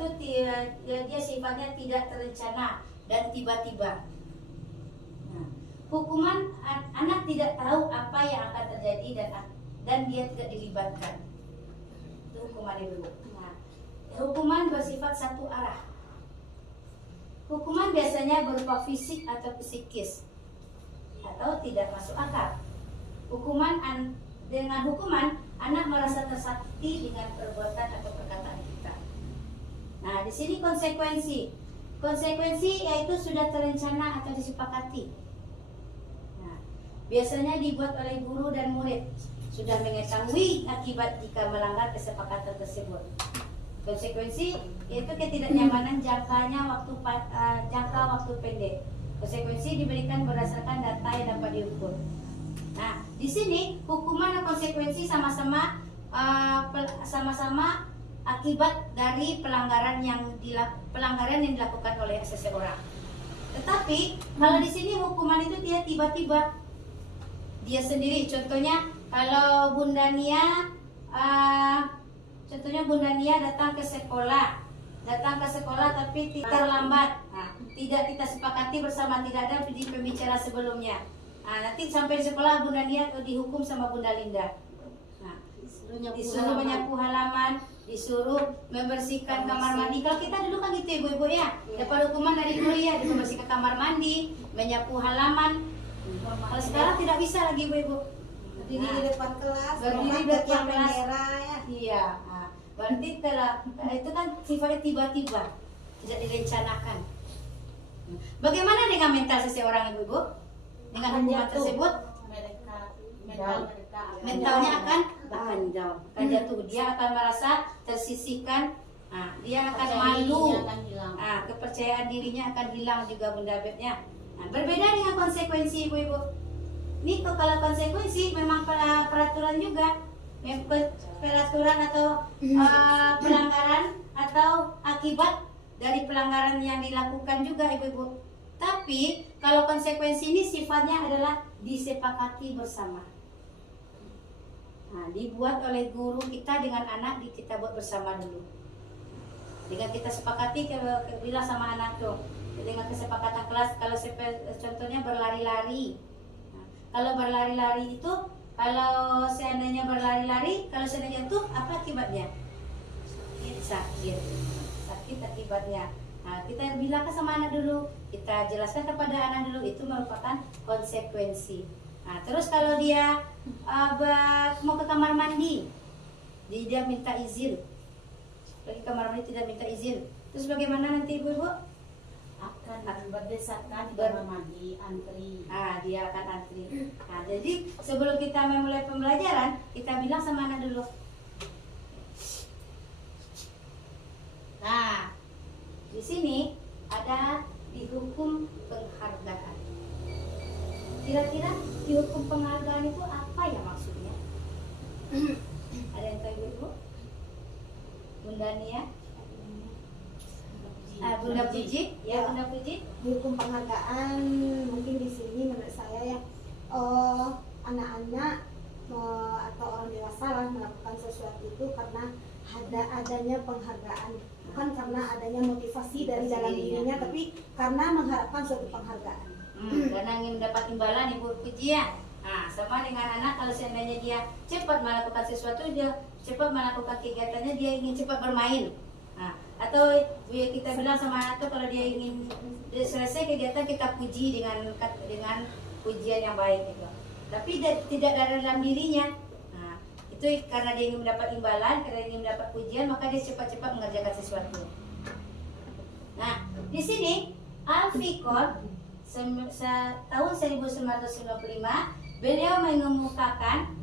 itu dia sifatnya tidak terencana dan tiba-tiba. Hukuman anak tidak tahu apa yang akan terjadi dan dia tidak dilibatkan. Itu hukuman ibu. Nah, hukuman bersifat satu arah. Hukuman biasanya berupa fisik atau psikis atau tidak masuk akal. Dengan hukuman anak merasa tersakiti dengan perbuatan atau perkataan kita. Nah, di sini konsekuensi. Konsekuensi yaitu sudah terencana atau disepakati. Biasanya dibuat oleh guru dan murid, sudah mengetahui akibat jika melanggar kesepakatan tersebut. Konsekuensi yaitu ketidaknyamanan jangka waktu pendek. Konsekuensi diberikan berdasarkan data yang dapat diukur. Nah, di sini hukuman dan konsekuensi sama-sama akibat dari pelanggaran yang dilakukan oleh seseorang. Tetapi kalau di sini hukuman itu dia tiba-tiba, dia sendiri. Contohnya kalau Bunda Nia datang ke sekolah tapi terlambat. Nah, tidak kita sepakati bersama, tidak ada di pembicara sebelumnya. Nah, nanti sampai di sekolah Bunda Nia dihukum sama Bunda Linda. Nah, disuruh menyapu halaman, disuruh membersihkan kamar mandi. Kalau kita dulu kan gitu ibu-ibu ya, dapat hukuman dari guru ya, membersihkan kamar mandi, menyapu halaman. Kalau sekarang tidak bisa lagi ibu-ibu. Berdiri di depan kelas, Berdiri di depan kelas. bendera ya. Iya. Nah, berarti itu kan sifatnya tiba-tiba, tidak direncanakan. Bagaimana dengan mental seseorang ibu-ibu? Dengan hukuman tersebut, mentalnya akan jatuh. Dia akan merasa tersisihkan. Nah, dia akan malu. Kepercayaan dirinya akan hilang juga Bunda Betnya. Nah, berbeda dengan konsekuensi ibu-ibu. Ini tuh kalau konsekuensi memang peraturan juga, peraturan atau pelanggaran atau akibat dari pelanggaran yang dilakukan juga ibu-ibu. Tapi kalau konsekuensi ini sifatnya adalah disepakati bersama. Nah, dibuat oleh guru kita dengan anak, kita buat bersama dulu. Dengan kita sepakati, bilang sama anak tuh, dengan kesepakatan kelas, kalau contohnya berlari-lari. Nah, kalau berlari-lari itu, kalau seandainya berlari-lari, kalau seandainya jatuh, apa akibatnya? Sakit akibatnya. Nah, kita bilang sama anak dulu, kita jelaskan kepada anak dulu, itu merupakan konsekuensi. Nah, terus kalau dia mau ke kamar mandi, dia minta izin, pergi kamar mandi tidak minta izin, terus bagaimana nanti ibu-ibu? Akan berdesakan di kamar mandi, antri. Nah, dia akan antri. Nah, jadi sebelum kita memulai pembelajaran, kita bilang sama anak dulu. Nah, di sini ada dihukum penghargaan. Kira-kira dihukum penghargaan itu apa ya maksudnya? Ada yang tahu ibu? Bunda Nia? Bunda Puji? Ya, Bunda Puji. Hukum penghargaan mungkin di sini menurut saya ya, anak-anak atau orang dewasa lah melakukan sesuatu itu karena adanya penghargaan, bukan karena adanya motivasi dari dalam dirinya, tapi karena mengharapkan suatu penghargaan. Karena ingin mendapat imbalan ibu pujian. Nah, sama dengan anak, kalau seandainya dia cepat melakukan sesuatu, dia cepat melakukan kegiatannya, dia ingin cepat bermain. Nah, atau kita bilang sama anak tuh, kalau dia ingin selesai kegiatan, kita puji dengan pujian yang baik gitu. Tapi tidak dari dalam dirinya. Nah, itu karena dia ingin mendapat imbalan, karena dia ingin mendapat pujian, maka dia cepat-cepat mengerjakan sesuatu. Nah, di sini Al-Fiqh tahun 1995 beliau mengemukakan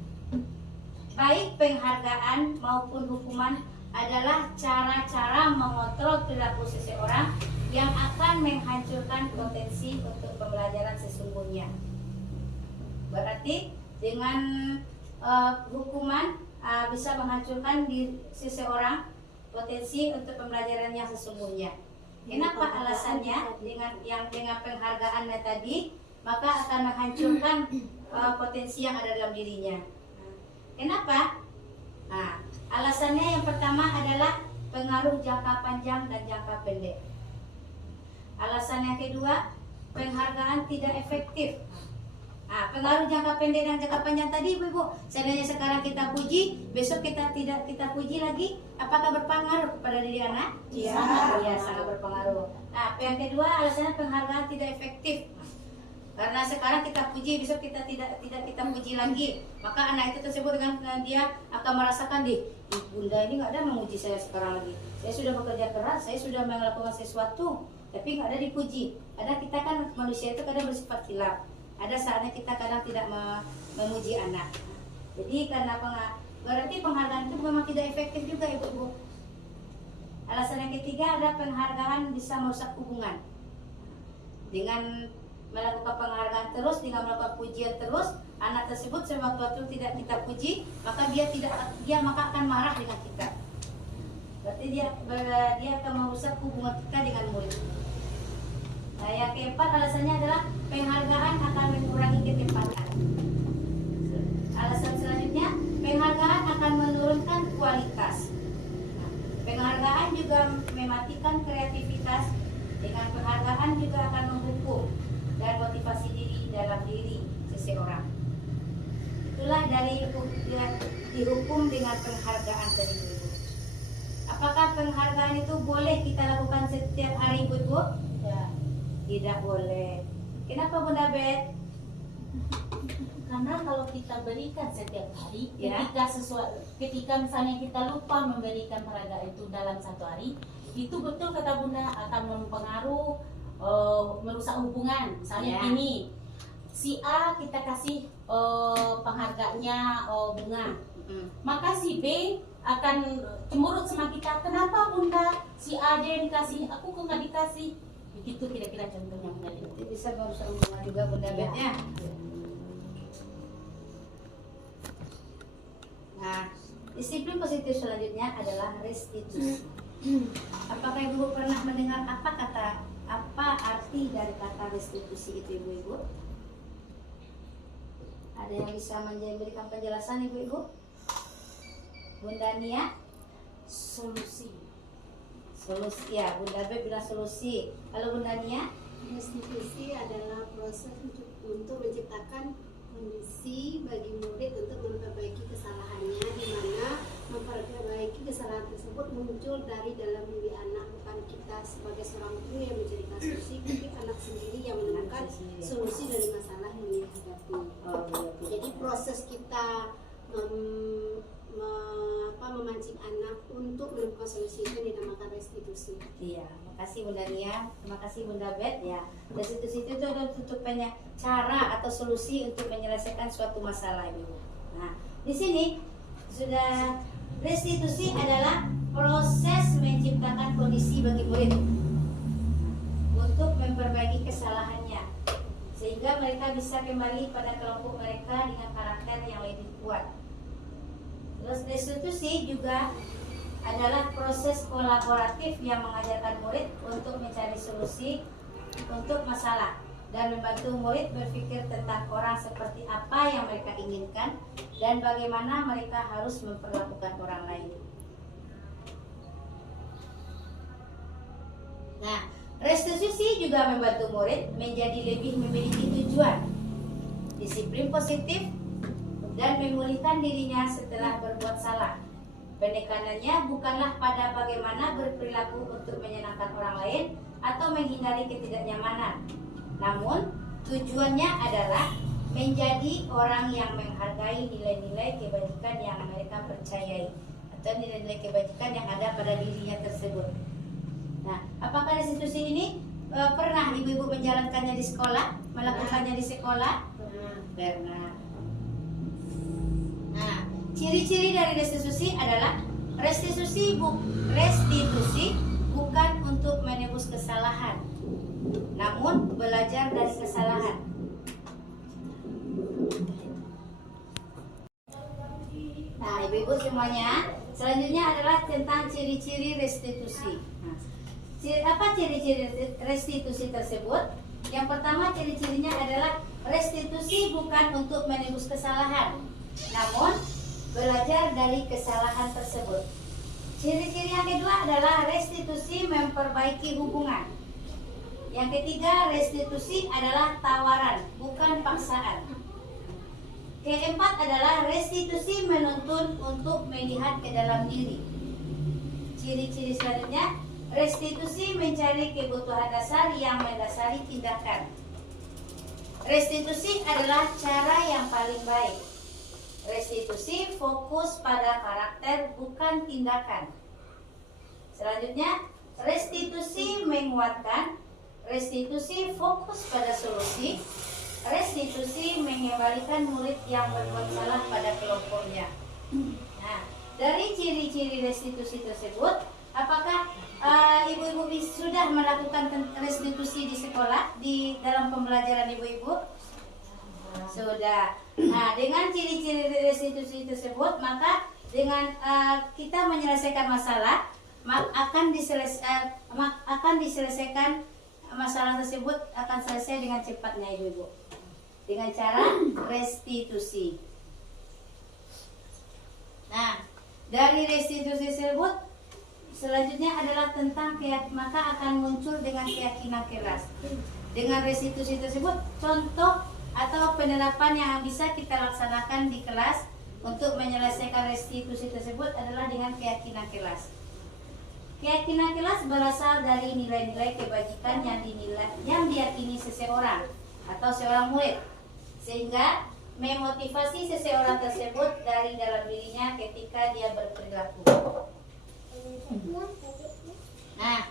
baik penghargaan maupun hukuman adalah cara-cara mengontrol perilaku seseorang yang akan menghancurkan potensi untuk pembelajaran sesungguhnya. Berarti dengan hukuman bisa menghancurkan di seseorang potensi untuk pembelajaran yang sesungguhnya. Kenapa alasannya? Dengan penghargaannya tadi, maka akan menghancurkan potensi yang ada dalam dirinya. Kenapa? Nah, alasannya yang pertama adalah pengaruh jangka panjang dan jangka pendek. Alasan yang kedua, penghargaan tidak efektif. Nah, pengaruh jangka pendek dan jangka panjang tadi ibu-ibu, seandainya sekarang kita puji, besok kita tidak kita puji lagi, apakah berpengaruh kepada diri anak? Iya. Ya, sangat berpengaruh. Nah, yang kedua alasannya penghargaan tidak efektif. Karena sekarang kita puji, besok kita tidak kita puji lagi, maka anak itu tersebut dengan dia akan merasakan bunda ini nggak ada memuji saya sekarang lagi. Saya sudah bekerja keras, saya sudah melakukan sesuatu, tapi nggak ada dipuji. Ada kita kan manusia itu kadang bersifat hilaf. Ada saatnya kita kadang tidak memuji anak. Jadi karena berarti penghargaan itu memang tidak efektif juga ibu-ibu. Alasan yang ketiga ada penghargaan bisa merusak hubungan. Dengan melakukan penghargaan terus, dengan melakukan pujian terus, anak tersebut sewaktu-waktu tidak kita puji, maka dia maka akan marah dengan kita. Berarti dia akan merusak hubungan kita dengan murid. Nah, yang keempat alasannya adalah penghargaan akan mengurangi ketepatan. Alasan selanjutnya, penghargaan akan menurunkan kualitas. Nah, penghargaan juga mematikan kreativitas. Dengan penghargaan juga akan menghukum dan motivasi diri dalam diri seseorang. Itulah dari dihukum dengan penghargaan tadi ibu. Apakah penghargaan itu boleh kita lakukan setiap hari ibu? Ya. Tidak boleh. Kenapa Bunda Bet? Karena kalau kita berikan setiap hari, Ya. ketika misalnya kita lupa memberikan penghargaan itu dalam satu hari, itu betul kata Bunda akan mempengaruhi merusak hubungan. Misalnya Ya. ini si A kita kasih penghargaannya bunga, maka si B akan cemurut sama kita. Kenapa Bunda si A dia yang dikasih, aku kok nggak dikasih? Begitu kira-kira contohnya Bunda Lina. Nanti bisa berusaha hubungan juga Bunda Bet ya. Nah, disiplin positif selanjutnya adalah restitusi. Apakah Ibu pernah mendengar apa arti dari kata restitusi itu Ibu-Ibu? Ada yang bisa memberikan penjelasan Ibu-Ibu? Bunda Nia? Solusi. Solusi ya, Bunda Bet bilang solusi. Kalau Bunda Nia? Restitusi adalah proses untuk menciptakan kondisi bagi murid untuk memperbaiki kesalahannya, di mana memperbaiki kesalahan tersebut muncul dari dalam diri anak, bukan kita sebagai seorang guru yang menjadikan solusi, tapi anak sendiri yang menemukan solusi dari masalah yang dihadapi. Jadi proses kita memancing anak untuk menemukan solusi itu dinamakan restitusi. Iya, makasih Bunda Nia, terima kasih Bunda Bet ya. Restitusi itu untuk cara atau solusi untuk menyelesaikan suatu masalah Ibu. Nah, di sini sudah restitusi adalah proses menciptakan kondisi bagi murid untuk memperbaiki kesalahannya sehingga mereka bisa kembali pada kelompok mereka dengan karakter yang lebih kuat. Terus restitusi juga adalah proses kolaboratif yang mengajarkan murid untuk mencari solusi untuk masalah dan membantu murid berpikir tentang orang seperti apa yang mereka inginkan dan bagaimana mereka harus memperlakukan orang lain. Nah, restitusi juga membantu murid menjadi lebih memiliki tujuan, disiplin positif, dan memulihkan dirinya setelah berbuat salah. Penekanannya bukanlah pada bagaimana berperilaku untuk menyenangkan orang lain atau menghindari ketidaknyamanan. Namun, tujuannya adalah menjadi orang yang menghargai nilai-nilai kebajikan yang mereka percayai atau nilai-nilai kebajikan yang ada pada dirinya tersebut. Nah, apakah restitusi ini pernah ibu-ibu menjalankannya di sekolah, melakukannya di sekolah? Pernah. Nah, ciri-ciri dari restitusi adalah restitusi bukan untuk menebus kesalahan, namun belajar dari kesalahan. Nah, ibu-ibu semuanya, selanjutnya adalah tentang ciri-ciri restitusi. Nah, apa ciri-ciri restitusi tersebut? Yang pertama, ciri-cirinya adalah restitusi bukan untuk menebus kesalahan, namun belajar dari kesalahan tersebut. Ciri-ciri yang kedua adalah restitusi memperbaiki hubungan. Yang ketiga, restitusi adalah tawaran, bukan paksaan. Keempat adalah restitusi menuntun untuk melihat ke dalam diri. Ciri-ciri selanjutnya, restitusi mencari kebutuhan dasar yang mendasari tindakan. Restitusi adalah cara yang paling baik. Restitusi fokus pada karakter bukan tindakan. Selanjutnya, restitusi menguatkan. Restitusi fokus pada solusi. Restitusi mengembalikan murid yang berbuat salah pada kelompoknya. Nah, dari ciri-ciri restitusi tersebut, apakah ibu-ibu sudah melakukan restitusi di sekolah, di dalam pembelajaran ibu-ibu? Sudah. Nah, dengan ciri-ciri restitusi tersebut, maka dengan kita menyelesaikan masalah, akan diselesaikan masalah tersebut akan selesai dengan cepatnya ibu-ibu. Dengan cara restitusi. Nah, dari restitusi tersebut selanjutnya adalah tentang maka akan muncul dengan keyakinan keras. Dengan restitusi tersebut, contoh atau penerapan yang bisa kita laksanakan di kelas untuk menyelesaikan restitusi tersebut adalah dengan keyakinan kelas. Keyakinan kelas berasal dari nilai-nilai kebajikan yang diyakini seseorang atau seorang murid, sehingga memotivasi seseorang tersebut dari dalam dirinya ketika dia berperilaku. Nah,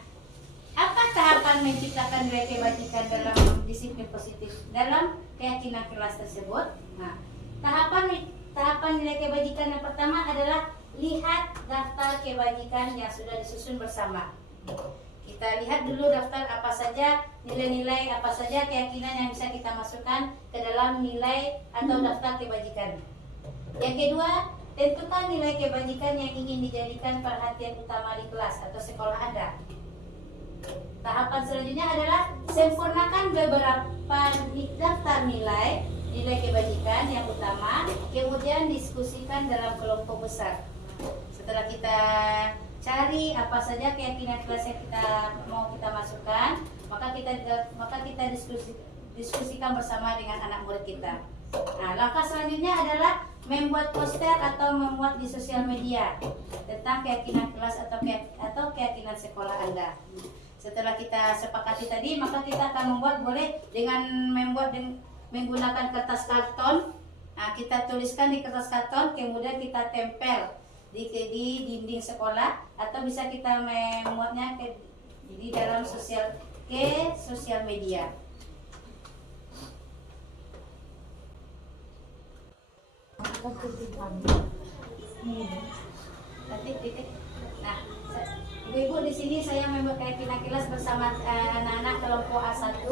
apa tahapan menciptakan nilai kebajikan dalam disiplin positif dalam keyakinan kelas tersebut? Nah, tahapan nilai kebajikan yang pertama adalah lihat daftar kebajikan yang sudah disusun bersama. Kita lihat dulu daftar apa saja nilai-nilai, apa saja keyakinan yang bisa kita masukkan ke dalam nilai atau daftar kebajikan. Yang kedua, tentukan nilai kebajikan yang ingin dijadikan perhatian utama di kelas atau sekolah Anda. Tahapan selanjutnya adalah sempurnakan beberapa daftar nilai kebajikan yang utama, kemudian diskusikan dalam kelompok besar. Setelah kita cari apa saja keyakinan kelas yang mau kita masukkan, maka kita diskusikan bersama dengan anak murid kita. Nah, langkah selanjutnya adalah membuat poster atau memuat di sosial media tentang keyakinan kelas atau keyakinan sekolah Anda. Setelah kita sepakati tadi, maka kita akan membuat dengan menggunakan kertas karton. Nah, kita tuliskan di kertas karton, kemudian kita tempel di dinding sekolah, atau bisa kita memuatnya di dalam sosial media. Nah, ibu-ibu di sini saya membuat keyakinan kelas bersama anak-anak kelompok A1.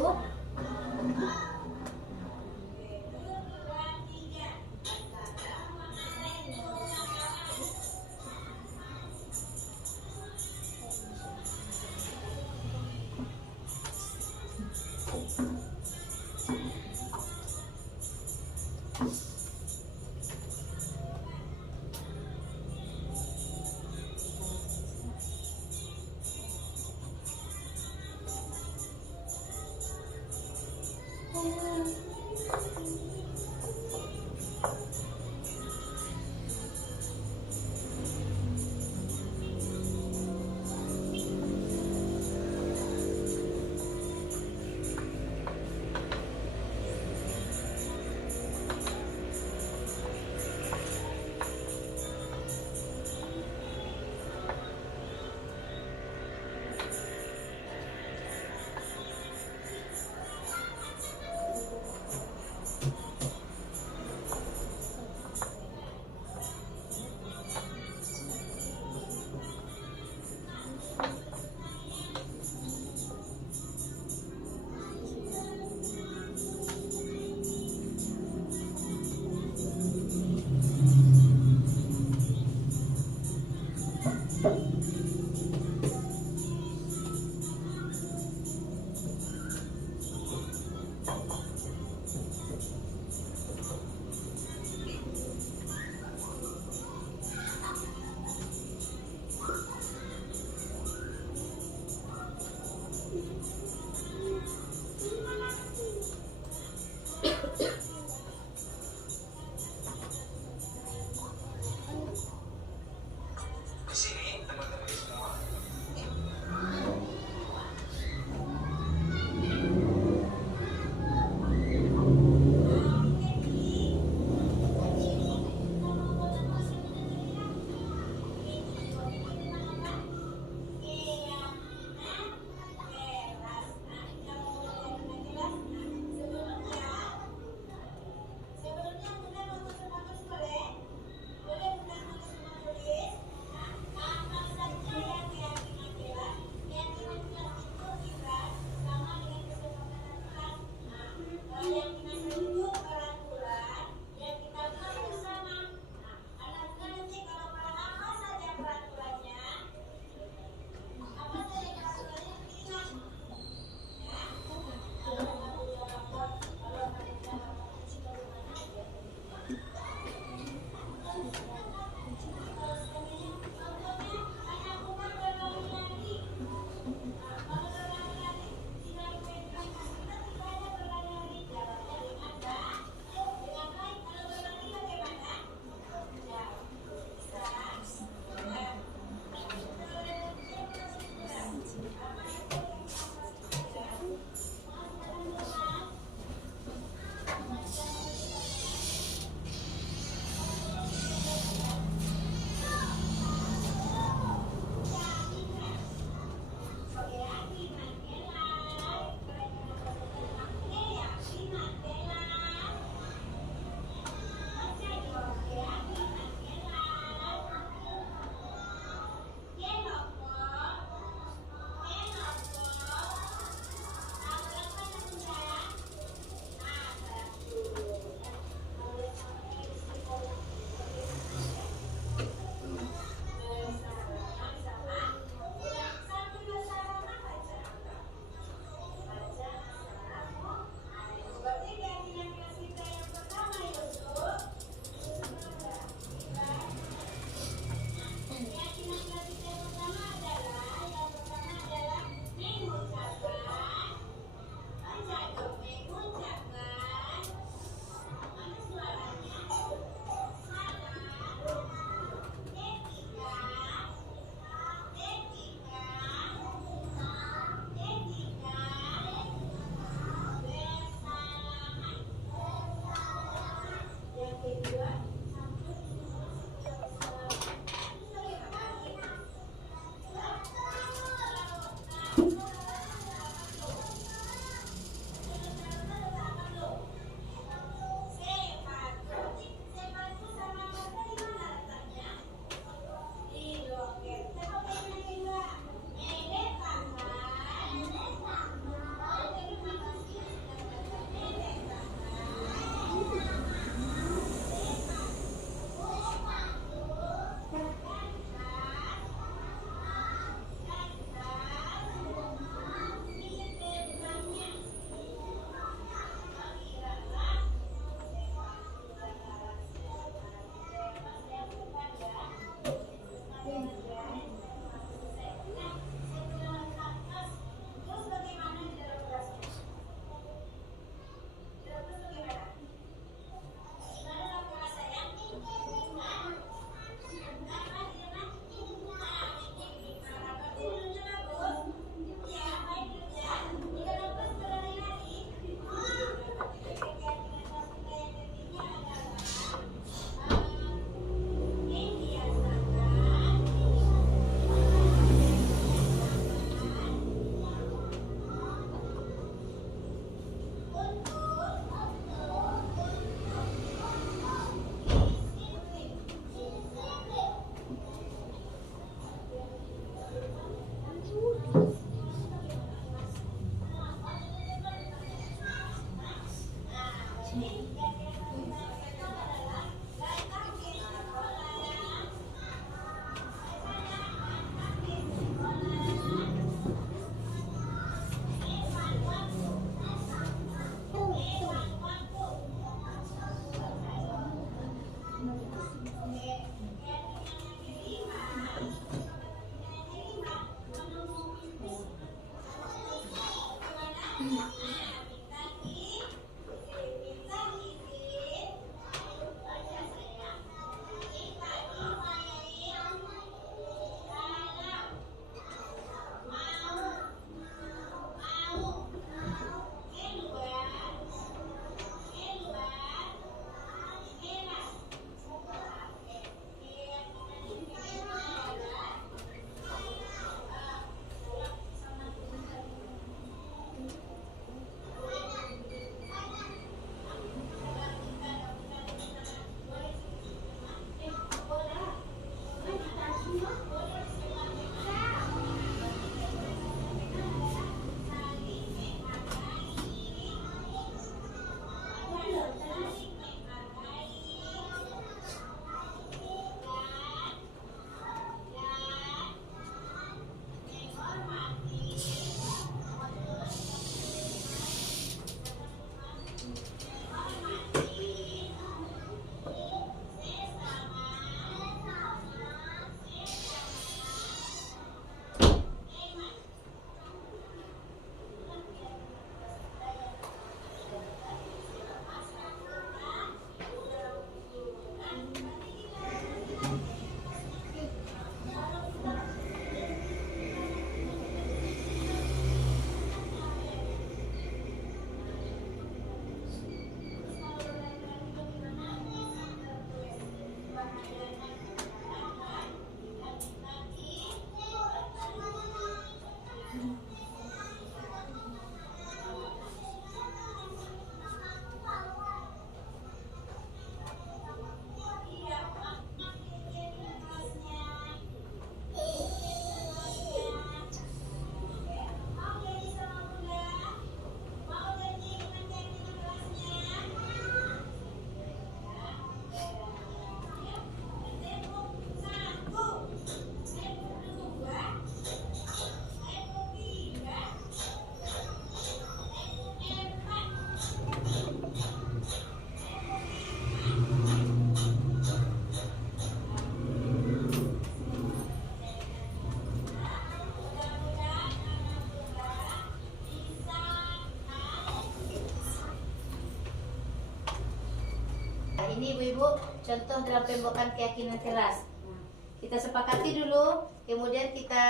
ibu-ibu contoh dalam pembukaan keyakinan kelas. Nah, kita sepakati dulu, kemudian kita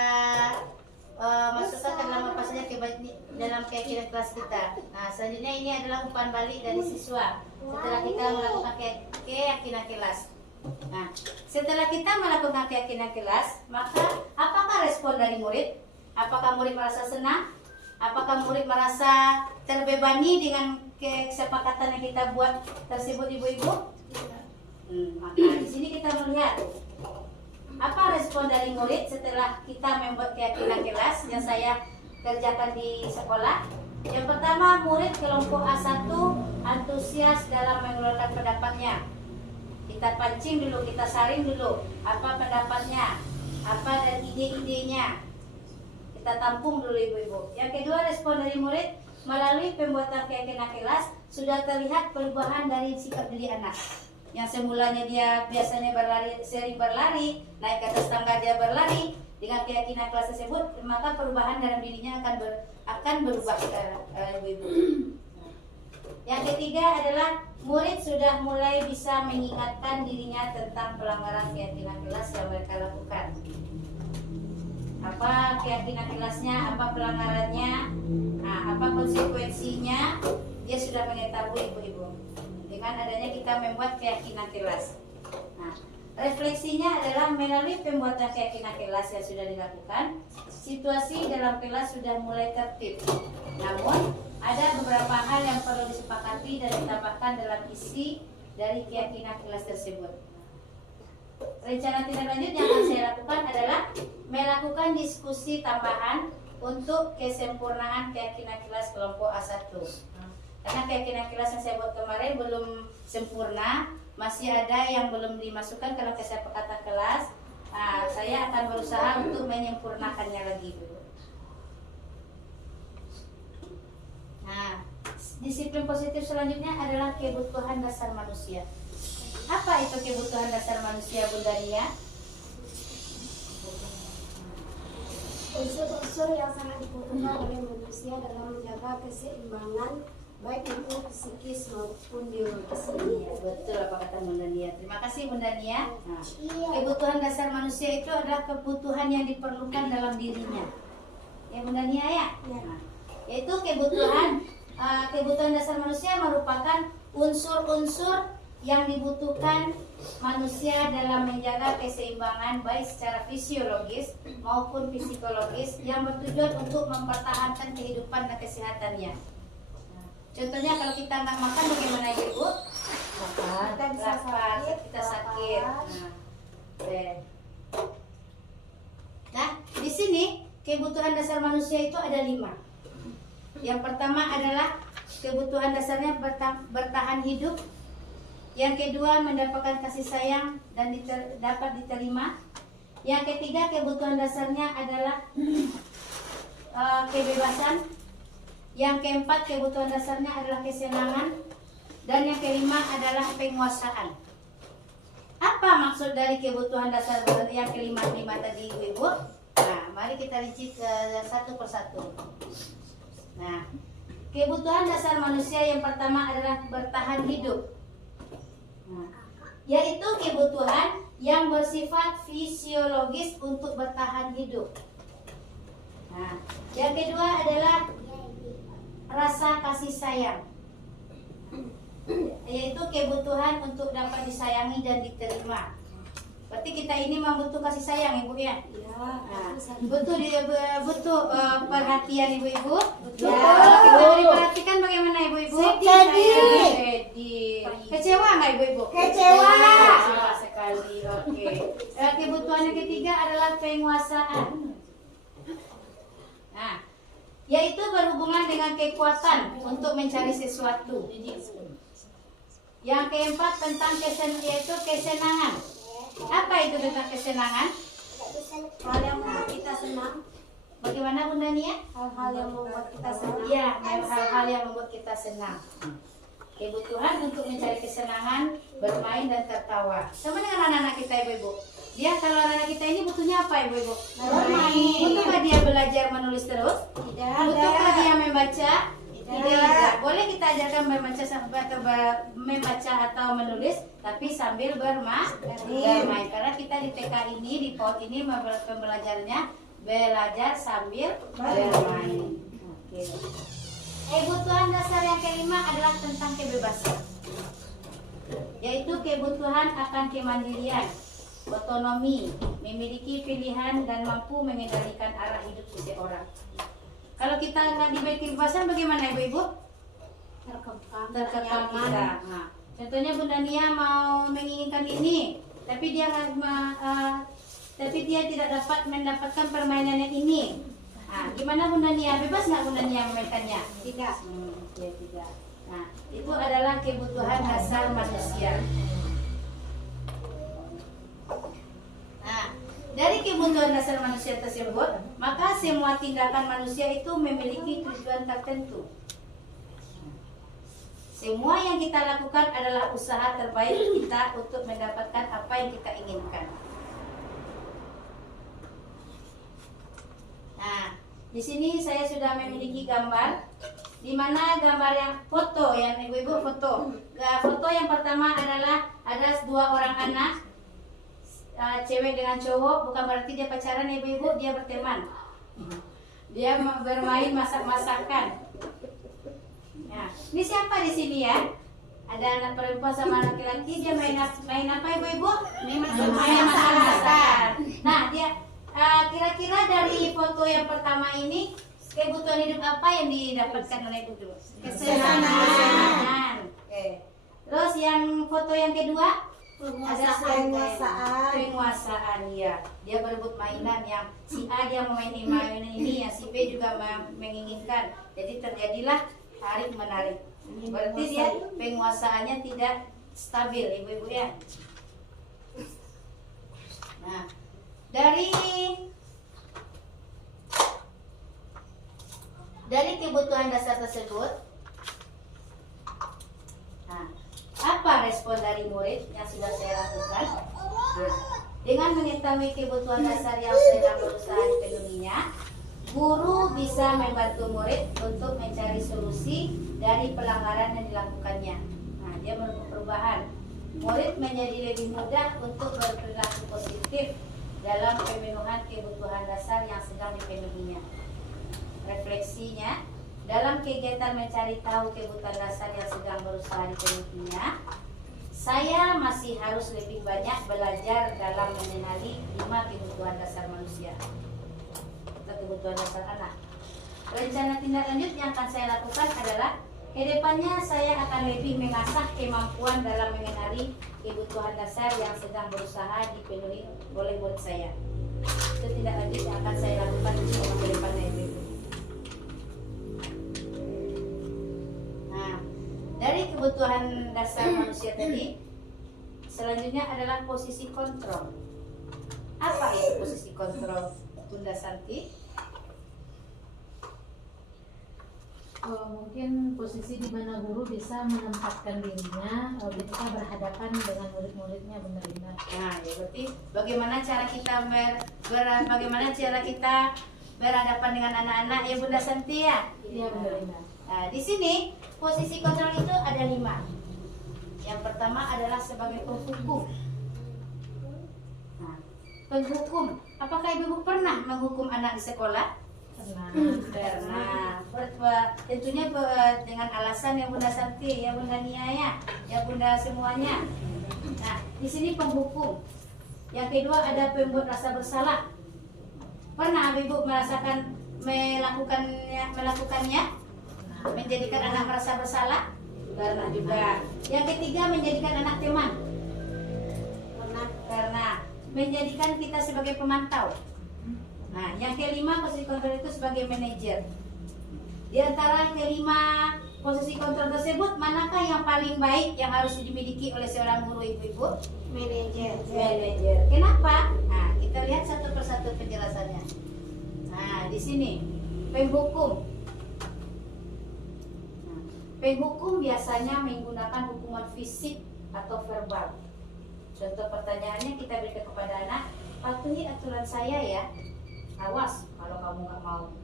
masukkan ke dalam apa saja dalam keyakinan kelas kita. Nah, selanjutnya ini adalah umpan balik dari siswa setelah kita melakukan keyakinan kelas. Nah, setelah kita melakukan keyakinan kelas, maka apakah respon dari murid? Apakah murid merasa senang? Apakah murid merasa terbebani dengan kesepakatan yang kita buat tersebut, ibu-ibu? Maka di sini kita melihat apa respon dari murid setelah kita membuat keyakinan kelas yang saya kerjakan di sekolah. Yang pertama, murid kelompok A1 antusias dalam mengeluarkan pendapatnya. Kita pancing dulu, kita saring dulu apa pendapatnya, apa dan ide-idenya. Kita tampung dulu, ibu-ibu. Yang kedua, respon dari murid melalui pembuatan keyakinan kelas sudah terlihat perubahan dari sikap diri anak. Yang semulanya dia biasanya sering berlari, naik ke atas tangga dia berlari, dengan keyakinan kelas tersebut, maka perubahan dalam dirinya akan berubah, ibu-ibu. Yang ketiga adalah murid sudah mulai bisa mengingatkan dirinya tentang pelanggaran keyakinan kelas yang mereka lakukan. Apa keyakinan kelasnya, apa pelanggarannya, nah, apa konsekuensinya, dia sudah mengetahui, ibu-ibu. Dengan adanya kita membuat keyakinan kelas. Nah, refleksinya adalah melalui pembuatan keyakinan kelas yang sudah dilakukan, situasi dalam kelas sudah mulai tertib. Namun, ada beberapa hal yang perlu disepakati dan ditambahkan dalam isi dari keyakinan kelas tersebut. Rencana tindak lanjut yang akan saya lakukan adalah melakukan diskusi tambahan untuk kesempurnaan keyakinan kelas kelompok A1. Karena keyakinan kelas yang saya buat kemarin belum sempurna, masih ada yang belum dimasukkan ke dalam kesepakatan kelas. Nah, saya akan berusaha untuk menyempurnakannya lagi dulu. Nah, disiplin positif selanjutnya adalah kebutuhan dasar manusia. Apa itu kebutuhan dasar manusia, Bunda Nia? Unsur-unsur yang sangat dibutuhkan oleh manusia dalam menjaga keseimbangan baik itu psikis maupun biologis. Ya, betul apa kata Bunda Nia. Terima kasih Bunda Nia. Nah, kebutuhan dasar manusia itu adalah kebutuhan yang diperlukan dalam dirinya. Ya Bunda Nia ya. Nah, yaitu kebutuhan dasar manusia merupakan unsur-unsur yang dibutuhkan manusia dalam menjaga keseimbangan baik secara fisiologis maupun psikologis yang bertujuan untuk mempertahankan kehidupan dan kesehatannya. Nah, contohnya kalau kita nggak makan bagaimana, Ibu? Kita bisa sakit, kita sakit. Nah, di sini kebutuhan dasar manusia itu ada 5. Yang pertama adalah kebutuhan dasarnya bertahan hidup. Yang kedua, mendapatkan kasih sayang dan dapat diterima. Yang ketiga, kebutuhan dasarnya adalah kebebasan. Yang keempat, kebutuhan dasarnya adalah kesenangan. Dan yang kelima adalah penguasaan. Apa maksud dari kebutuhan dasar yang kelima tadi, Ibu? Nah, mari kita rinci satu persatu. Nah, kebutuhan dasar manusia yang pertama adalah bertahan hidup. Nah, yaitu kebutuhan yang bersifat fisiologis untuk bertahan hidup. Nah, yang kedua adalah rasa kasih sayang, yaitu kebutuhan untuk dapat disayangi dan diterima. Berarti kita ini membutuhkan kasih sayang, Ibu ya? Nah, butuh perhatian Ibu-ibu. Ya, kalau kita diperhatikan bagaimana Ibu-ibu? Sedih. Kecewa nggak Ibu-ibu? Kecewa. Kecewa sekali. Oke. Kebutuhan yang ketiga adalah penguasaan. Nah, yaitu berhubungan dengan kekuatan untuk mencari sesuatu. Yang keempat tentang yaitu kesenangan. Apa itu tentang kesenangan? Hal yang membuat kita senang. Bagaimana Bunda Nia? Hal-hal yang membuat kita senang. Ya, hal-hal yang membuat kita senang. Kebutuhan untuk mencari kesenangan, bermain dan tertawa. Sama dengan anak-anak kita, Ibu-ibu. Dia kalau anak-anak kita ini butuhnya apa, Ibu-ibu? Bermain. Butuhkah dia belajar menulis terus? Tidak. Butuhkah dia membaca? Tidak. Boleh kita ajarkan membaca atau menulis, tapi sambil bermain. Karena kita di TK ini, di PAUD ini pembelajarannya belajar sambil bermain. Oke. Kebutuhan dasar yang kelima adalah tentang kebebasan, yaitu kebutuhan akan kemandirian, otonomi, memiliki pilihan dan mampu mengendalikan arah hidup seseorang. Kalau kita nggak diberi kebebasan, bagaimana ibu-ibu? Terkekang kita. Nah, contohnya Bunda Nia mau menginginkan ini, tapi dia tidak dapat mendapatkan permainannya ini. Nah, gimana Bunda Nia? Bebas nggak Bunda Nia memainkannya? Tidak. Ya, tidak. Nah, itu adalah kebutuhan dasar manusia. Nah, dari kebutuhan dasar manusia tersebut, maka semua tindakan manusia itu memiliki tujuan tertentu. Semua yang kita lakukan adalah usaha terbaik kita untuk mendapatkan apa yang kita inginkan. Nah, di sini saya sudah memiliki gambar, di mana gambar yang foto, yang ibu-ibu foto. Foto yang pertama adalah ada dua orang anak, cewek dengan cowok, bukan berarti dia pacaran ibu-ibu, dia berteman. Dia bermain masak-masakan. Nah, ini siapa di sini ya? Ada anak perempuan sama laki-laki, dia main apa ibu-ibu? Main masak-masakan. Nah, dia kira-kira dari foto yang pertama ini kebutuhan hidup apa yang didapatkan oleh ibu? Kesenangan. Oke. Terus yang foto yang kedua? Penguasaan ya. Dia berebut mainan, yang si A dia memainkan mainan ini, yang si B juga menginginkan. Jadi terjadilah tarik menarik. Berarti dia penguasaannya tidak stabil ibu-ibu ya. Nah, dari kebutuhan dasar tersebut, nah, apa respon dari murid yang sudah saya lakukan? Nah, dengan mengetahui kebutuhan dasar yang sedang berusaha dipenuhinya, guru bisa membantu murid untuk mencari solusi dari pelanggaran yang dilakukannya. Nah, dia melakukan perubahan. Murid menjadi lebih mudah untuk berperilaku positif dalam pemenuhan kebutuhan dasar yang sedang dipenuhinya. Refleksinya, dalam kegiatan mencari tahu kebutuhan dasar yang sedang berusaha dipenuhinya, saya masih harus lebih banyak belajar dalam mengenali 5 kebutuhan dasar manusia atau kebutuhan dasar anak. Rencana tindak lanjut yang akan saya lakukan adalah kedepannya saya akan lebih mengasah kemampuan dalam mengenali kebutuhan dasar yang sedang berusaha dipenuhi oleh murid saya. Itu tindak lanjut yang akan saya lakukan di kedepannya itu. Nah, dari kebutuhan dasar manusia tadi, selanjutnya adalah posisi kontrol. Apa itu posisi kontrol, Bunda Santi? Mungkin posisi di mana guru bisa menempatkan dirinya ketika berhadapan dengan murid-muridnya, Bunda Linda. Nah, ya berarti bagaimana cara kita berhadapan dengan anak-anak ya Bunda Santi ya? Iya, Bunda Linda. Nah, di sini posisi kontrol itu ada 5. Yang pertama adalah sebagai penghukum. Nah, penghukum. Apakah ibu pernah menghukum anak di sekolah? Pernah. Tentunya dengan alasan yang Bunda Santi, ya Bunda Nia ya Bunda semuanya. Nah, di sini penghukum. Yang kedua ada pembuat rasa bersalah. Pernah ibu merasakan melakukannya? Menjadikan anak merasa bersalah? Pernah juga. Yang ketiga menjadikan anak teman. Pernah. Karena menjadikan kita sebagai pemantau. Nah, yang kelima posisi kontrol itu sebagai manajer. Di antara kelima posisi kontrol tersebut, manakah yang paling baik yang harus dimiliki oleh seorang guru ibu-ibu? Manajer. Kenapa? Nah, kita lihat satu persatu penjelasannya. Nah, di sini penghukum. Nah, penghukum biasanya menggunakan hukuman fisik atau verbal. Contoh pertanyaannya kita berikan kepada anak, patuhi aturan saya ya. Awas kalau kamu nggak mau,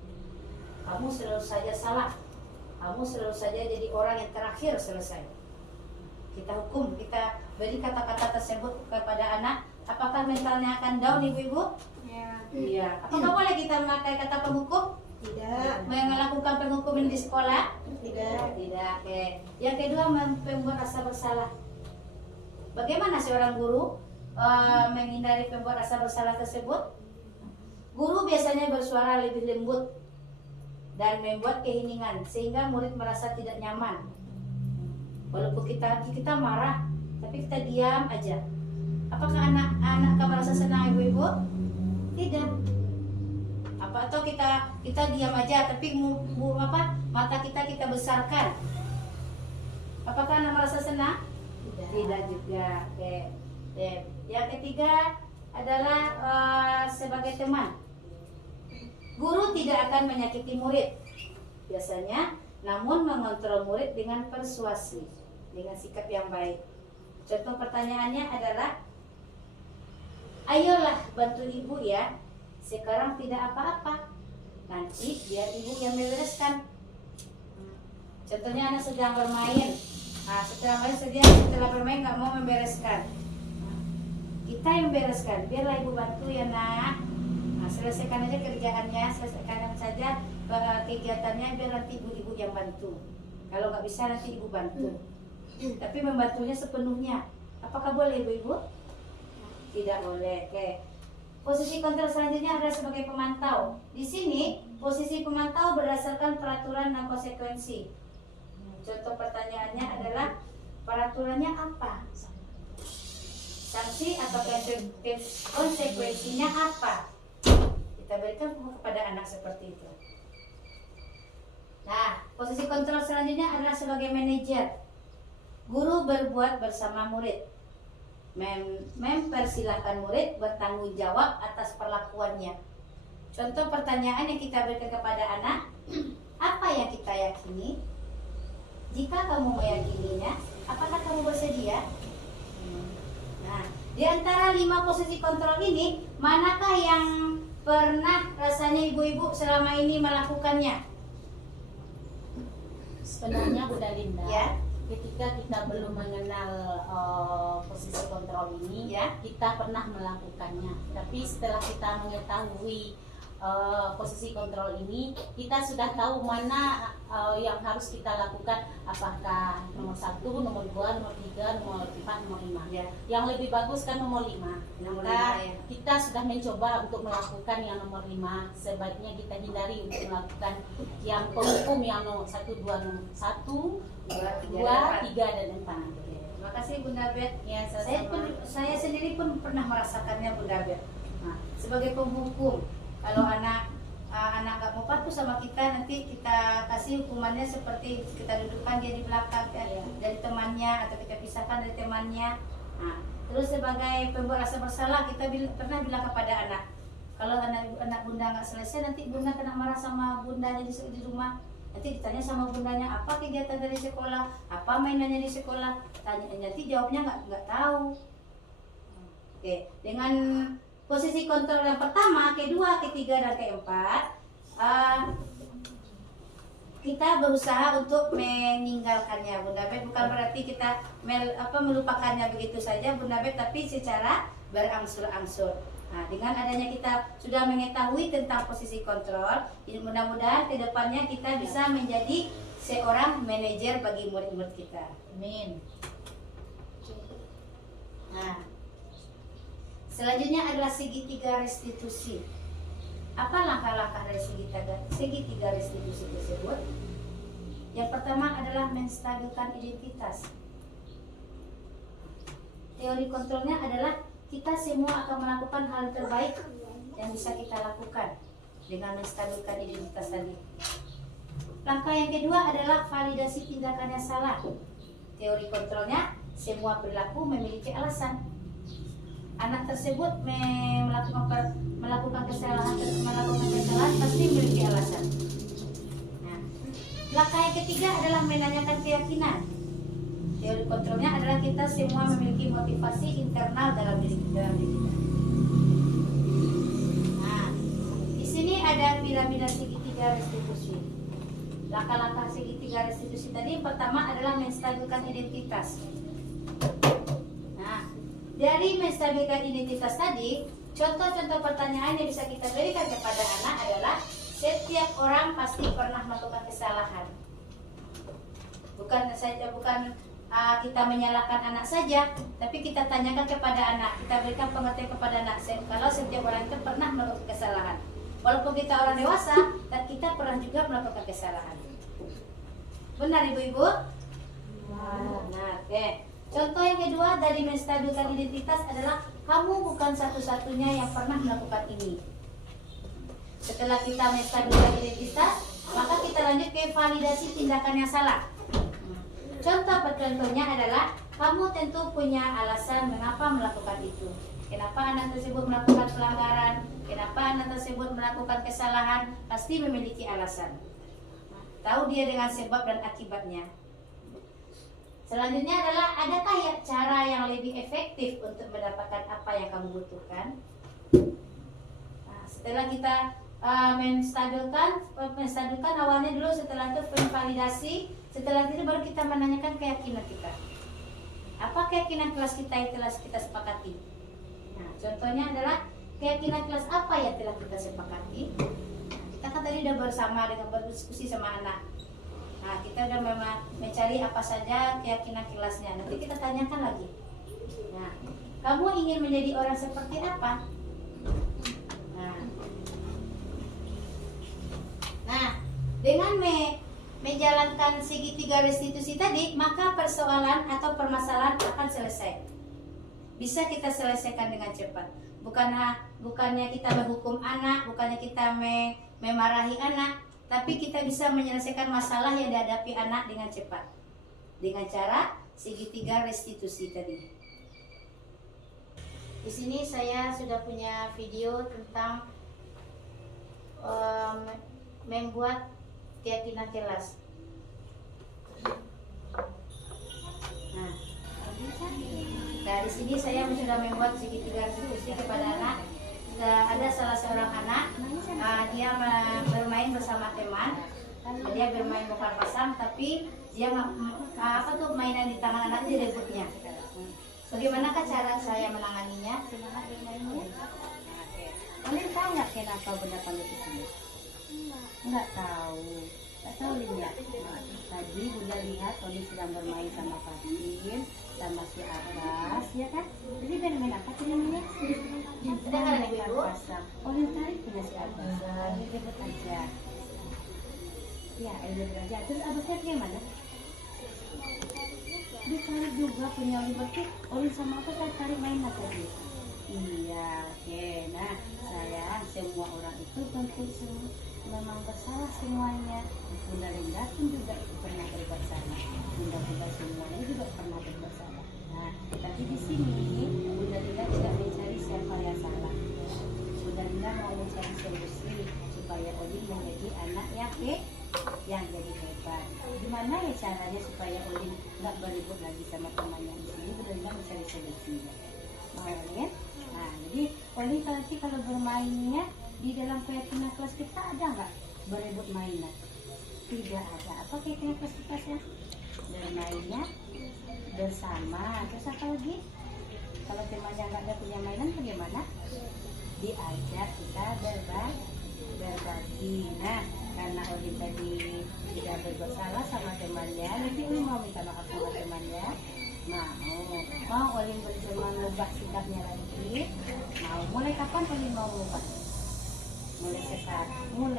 kamu selalu saja salah. Kamu selalu saja jadi orang yang terakhir selesai. Kita hukum, kita beri kata-kata tersebut kepada anak. Apakah mentalnya akan down ibu-ibu? Ya. Iya. Apakah boleh kita memakai kata penghukum? Tidak. Melakukan penghukuman di sekolah? Tidak. Tidak. Oke. Yang kedua, membuat rasa bersalah. Bagaimana seorang guru menghindari pembuat rasa bersalah tersebut? Guru biasanya bersuara lebih lembut dan membuat keheningan sehingga murid merasa tidak nyaman. Walaupun kita marah, tapi kita diam aja. Apakah anak akan merasa senang ibu-ibu? Tidak. Atau kita diam aja, tapi mata kita besarkan. Apakah anak merasa senang? Tidak juga. Oke. Yang ketiga adalah sebagai teman. Guru tidak akan menyakiti murid biasanya, namun mengontrol murid dengan persuasi, dengan sikap yang baik. Contoh pertanyaannya adalah, ayolah bantu ibu ya, sekarang tidak apa-apa, nanti biar ibu yang bereskan. Contohnya anak sedang bermain, setelah bermain nggak mau membereskan, kita yang bereskan, biarlah ibu bantu ya nak. Selesaikan aja kerjaannya, selesaikan saja kegiatannya, biar nanti ibu-ibu yang bantu. Kalau nggak bisa nanti ibu bantu, tapi membantunya sepenuhnya. Apakah boleh ibu-ibu? Tidak boleh. Oke. Posisi kontrol selanjutnya adalah sebagai pemantau. Di sini posisi pemantau berdasarkan peraturan dan konsekuensi. Contoh pertanyaannya adalah, peraturannya apa? Sanksi atau konsekuensinya apa? Kita berikan kepada anak seperti itu. Nah, posisi kontrol selanjutnya adalah sebagai manajer. Guru berbuat bersama murid, mempersilahkan murid bertanggung jawab atas perlakuannya. Contoh pertanyaan yang kita berikan kepada anak, apa yang kita yakini? Jika kamu meyakininya, apakah kamu bersedia? Nah, di antara 5 posisi kontrol ini, manakah yang pernah rasanya ibu-ibu selama ini melakukannya? Sebenarnya Bunda Linda, Ya. ketika kita belum mengenal posisi kontrol ini, Ya. kita pernah melakukannya. Tapi setelah kita mengetahui posisi kontrol ini, kita sudah tahu mana yang harus kita lakukan, apakah nomor 1, nomor 2, nomor 3, nomor 4, nomor 5. Ya. Yang lebih bagus kan nomor 5. Nomor Maka 5, ya. kita sudah mencoba untuk melakukan yang nomor 5. Sebaiknya kita hindari untuk melakukan yang penghukum yang nomor 1, 2, nomor 1, 2, 3, dan 4. Terima kasih Bunda Bet. Ya, Saya sendiri pun pernah merasakannya Bunda Bet. Nah, sebagai penghukum, kalau anak nggak mau patuh sama kita, nanti kita kasih hukumannya seperti kita dudukkan dia di belakang dari temannya, atau kita pisahkan dari temannya. Nah, terus sebagai pembuat rasa bersalah, kita pernah bilang kepada anak, kalau anak bunda nggak selesai, nanti bunda kena marah sama bundanya di rumah. Nanti ditanya sama bundanya, apa kegiatan dari sekolah, apa mainannya di sekolah, nanti jawabnya nggak tahu. Oke, dengan posisi kontrol yang pertama, kedua, ketiga, dan keempat, kita berusaha untuk meninggalkannya Bunda Bet. Bukan berarti kita melupakannya begitu saja Bunda Bet, tapi secara berangsur-angsur. Nah, dengan adanya kita sudah mengetahui tentang posisi kontrol, mudah-mudahan kedepannya kita bisa menjadi seorang manajer bagi murid-murid kita. Amin. Nah, selanjutnya adalah segitiga restitusi. Apa langkah-langkah dari segitiga restitusi tersebut? Yang pertama adalah menstabilkan identitas. Teori kontrolnya adalah kita semua akan melakukan hal terbaik yang bisa kita lakukan dengan menstabilkan identitas tadi. Langkah yang kedua adalah validasi tindakan yang salah. Teori kontrolnya, semua perilaku memiliki alasan. Anak tersebut melakukan kesalahan pasti memiliki alasan. Nah, langkah yang ketiga adalah menanyakan keyakinan. Teori kontrolnya adalah kita semua memiliki motivasi internal dalam diri kita. Nah, di sini ada piramida segitiga restitusi. Langkah-langkah segitiga restitusi tadi pertama adalah menstabilkan identitas. Nah, dari menstabilkan identitas tadi, contoh-contoh pertanyaan yang bisa kita berikan kepada anak adalah setiap orang pasti pernah melakukan kesalahan. Bukan kita menyalahkan anak saja, tapi kita tanyakan kepada anak, kita berikan pengertian kepada anak kalau setiap orang itu pernah melakukan kesalahan. Walaupun kita orang dewasa, dan kita pernah juga melakukan kesalahan. Benar ibu-ibu? Nah, oke. Contoh yang kedua dari menstabilkan identitas adalah kamu bukan satu-satunya yang pernah melakukan ini. Setelah kita menstabilkan identitas, maka kita lanjut ke validasi tindakan yang salah. Contohnya adalah kamu tentu punya alasan mengapa melakukan itu. Kenapa anak tersebut melakukan pelanggaran? Kenapa anak tersebut melakukan kesalahan? Pasti memiliki alasan. Tahu dia dengan sebab dan akibatnya. Selanjutnya adalah adakah ya cara yang lebih efektif untuk mendapatkan apa yang kamu butuhkan? Nah, setelah kita menstabilkan awalnya dulu, setelah itu validasi, setelah itu baru kita menanyakan keyakinan kita. Apa keyakinan kelas kita yang telah kita sepakati? Nah, contohnya adalah keyakinan kelas apa yang telah kita sepakati? Nah, kita kan tadi udah bersama dengan berdiskusi sama anak. Nah, kita udah mencari apa saja keyakinan kelasnya. Nanti kita tanyakan lagi. Nah, kamu ingin menjadi orang seperti apa? Nah, dengan menjalankan segitiga restitusi tadi, maka persoalan atau permasalahan akan selesai. Bisa kita selesaikan dengan cepat. Bukannya kita menghukum anak, bukannya kita memarahi anak, tapi kita bisa menyelesaikan masalah yang dihadapi anak dengan cepat. Dengan cara segitiga restitusi tadi. Di sini saya sudah punya video tentang membuat keyakinan kelas. Nah, di sini saya sudah membuat segitiga restitusi kepada anak. Ada salah seorang anak, dia bermain bersama teman. Dia bermain bukan pasang, tapi dia mainan di tangan anak direbutnya. Bagaimanakah cara saya menanganinya? Kalian tahu nggak kenapa benda pandai itu? Nggak tahu. Nggak tahu lihat. Tadi Bunda lihat Oli sedang bermain sama Fatin, sama si Abbas, ya kan? Jadi main apa sih namanya? Sedangkan ibu Oli tarik punya si Abbas. Oli rebut aja. Ya, Oli rebut aja. Terus Abbasnya gimana? Dia tarik juga punya Oli, berarti Oli sama apa tarik main tadi? Iya, oke. Nah, sayang, semua orang itu tentu memang bersalah semuanya. Bunda Linda pun juga pernah berbuat salah. Bunda semuanya juga pernah berbuat salah. Nah, tapi di sini Bunda Linda tidak mencari siapa yang salah. Bunda Linda mau mencari solusi supaya Oli menjadi anak yang jadi hebat. Gimana ya caranya supaya Oli nggak beribut lagi sama temannya? Di sini Bunda Linda mencari solusinya. Mau ya? Nah, jadi Oli kalau bermainnya di dalam keyakinan kelas kita ada nggak berebut mainan? Tidak ada. Apa keyakinan kelas kita sih? Bermainnya bersama. Terus apa lagi? Kalau temannya nggak ada punya mainan bagaimana? Diajak kita berbagi. Nah, karena Oli tadi tidak berbuat salah sama temannya, nanti Oli mau minta maaf sama temannya. Mau Oli mengubah sikapnya lagi? Mau. Mulai kapan Oli mau mengubah? Mulai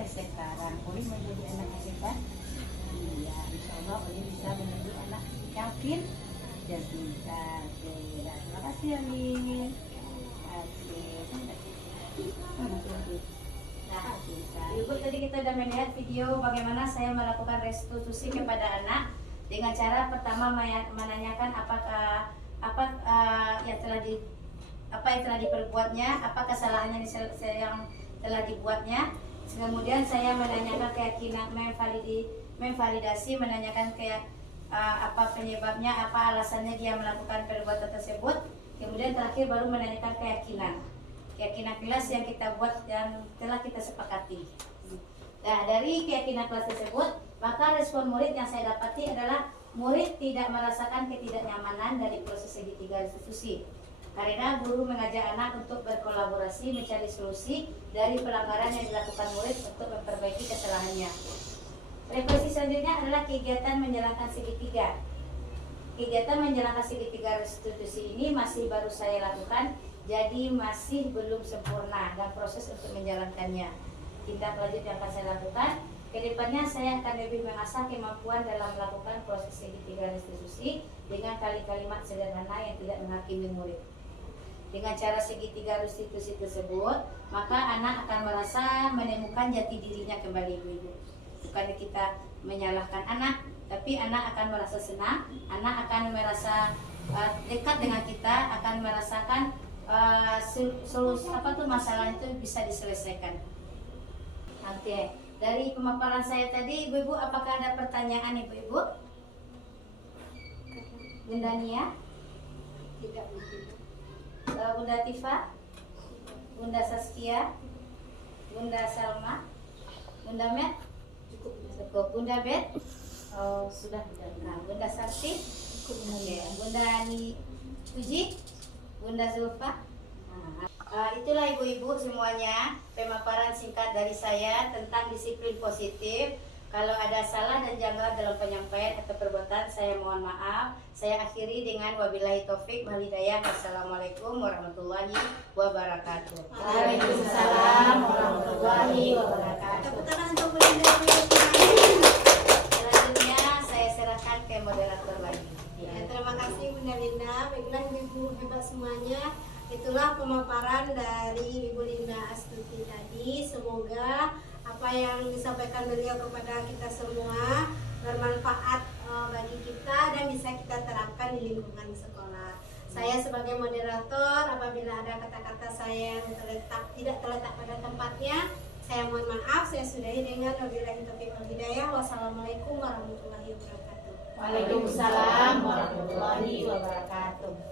sekarang Oli menjadi anak yang hebat. Iya, insya Allah Oli bisa menjadi anak yang pintar. Terima kasih Oli. Nah, ibu tadi kita sudah melihat video bagaimana saya melakukan restitusi kepada anak dengan cara pertama menanyakan apa yang telah diperbuatnya, apa kesalahannya yang telah dibuatnya. Kemudian saya menanyakan keyakinan, memvalidasi, menanyakan apa penyebabnya, apa alasannya dia melakukan perbuatan tersebut. Kemudian terakhir baru menanyakan keyakinan kelas yang kita buat, yang telah kita sepakati. Nah, dari keyakinan kelas tersebut Maka respon murid yang saya dapati adalah murid tidak merasakan ketidaknyamanan dari proses segitiga restitusi. Karena guru mengajak anak untuk berkolaborasi mencari solusi dari pelanggaran yang dilakukan murid untuk memperbaiki kesalahannya. Refleksi selanjutnya adalah kegiatan menjalankan segitiga. Kegiatan menjalankan segitiga restitusi ini masih baru saya lakukan, jadi masih belum sempurna dan proses untuk menjalankannya. Tindak lanjut yang akan saya lakukan, kedepannya saya akan lebih mengasah kemampuan dalam melakukan proses segitiga restitusi dengan kalimat sederhana yang tidak menghakimi murid. Dengan cara segitiga restitusi tersebut, maka anak akan merasa menemukan jati dirinya kembali, ibu-ibu. Bukan kita menyalahkan anak, tapi anak akan merasa senang, anak akan merasa dekat dengan kita, akan merasakan masalah itu bisa diselesaikan. Oke, dari pemaparan saya tadi, ibu-ibu, apakah ada pertanyaan, ibu-ibu? Bunda Nia? Tidak mungkin. Bunda Tifa, Bunda Saskia, Bunda Salma, Bunda Met, cukup. Bunda Bet, Sudah. nah, Bunda Sarti, Bunda Ani Puji, Bunda Zulfa. Itulah ibu-ibu semuanya pemaparan singkat dari saya tentang disiplin positif. Kalau ada salah dan janggal dalam penyampaian atau perbuatan, saya mohon maaf. Saya akhiri dengan wabillahi taufik wal hidayah. Wassalamualaikum warahmatullahi wabarakatuh. Waalaikumsalam warahmatullahi wabarakatuh. Tepuk tangan untuk Bunda. Selanjutnya saya serahkan ke moderator lagi. Ya, terima kasih Bunda Linda. Baiklah ibu hebat semuanya. Itulah pemaparan dari Ibu Linda Astuti tadi. Semoga apa yang disampaikan beliau kepada kita semua bermanfaat bagi kita dan bisa kita terapkan di lingkungan sekolah. Saya sebagai moderator, apabila ada kata-kata saya yang tidak terletak pada tempatnya, saya mohon maaf. Saya sudahi dengan wabillahi taufiq wal hidayah. Wassalamualaikum warahmatullahi wabarakatuh. Waalaikumsalam warahmatullahi wabarakatuh.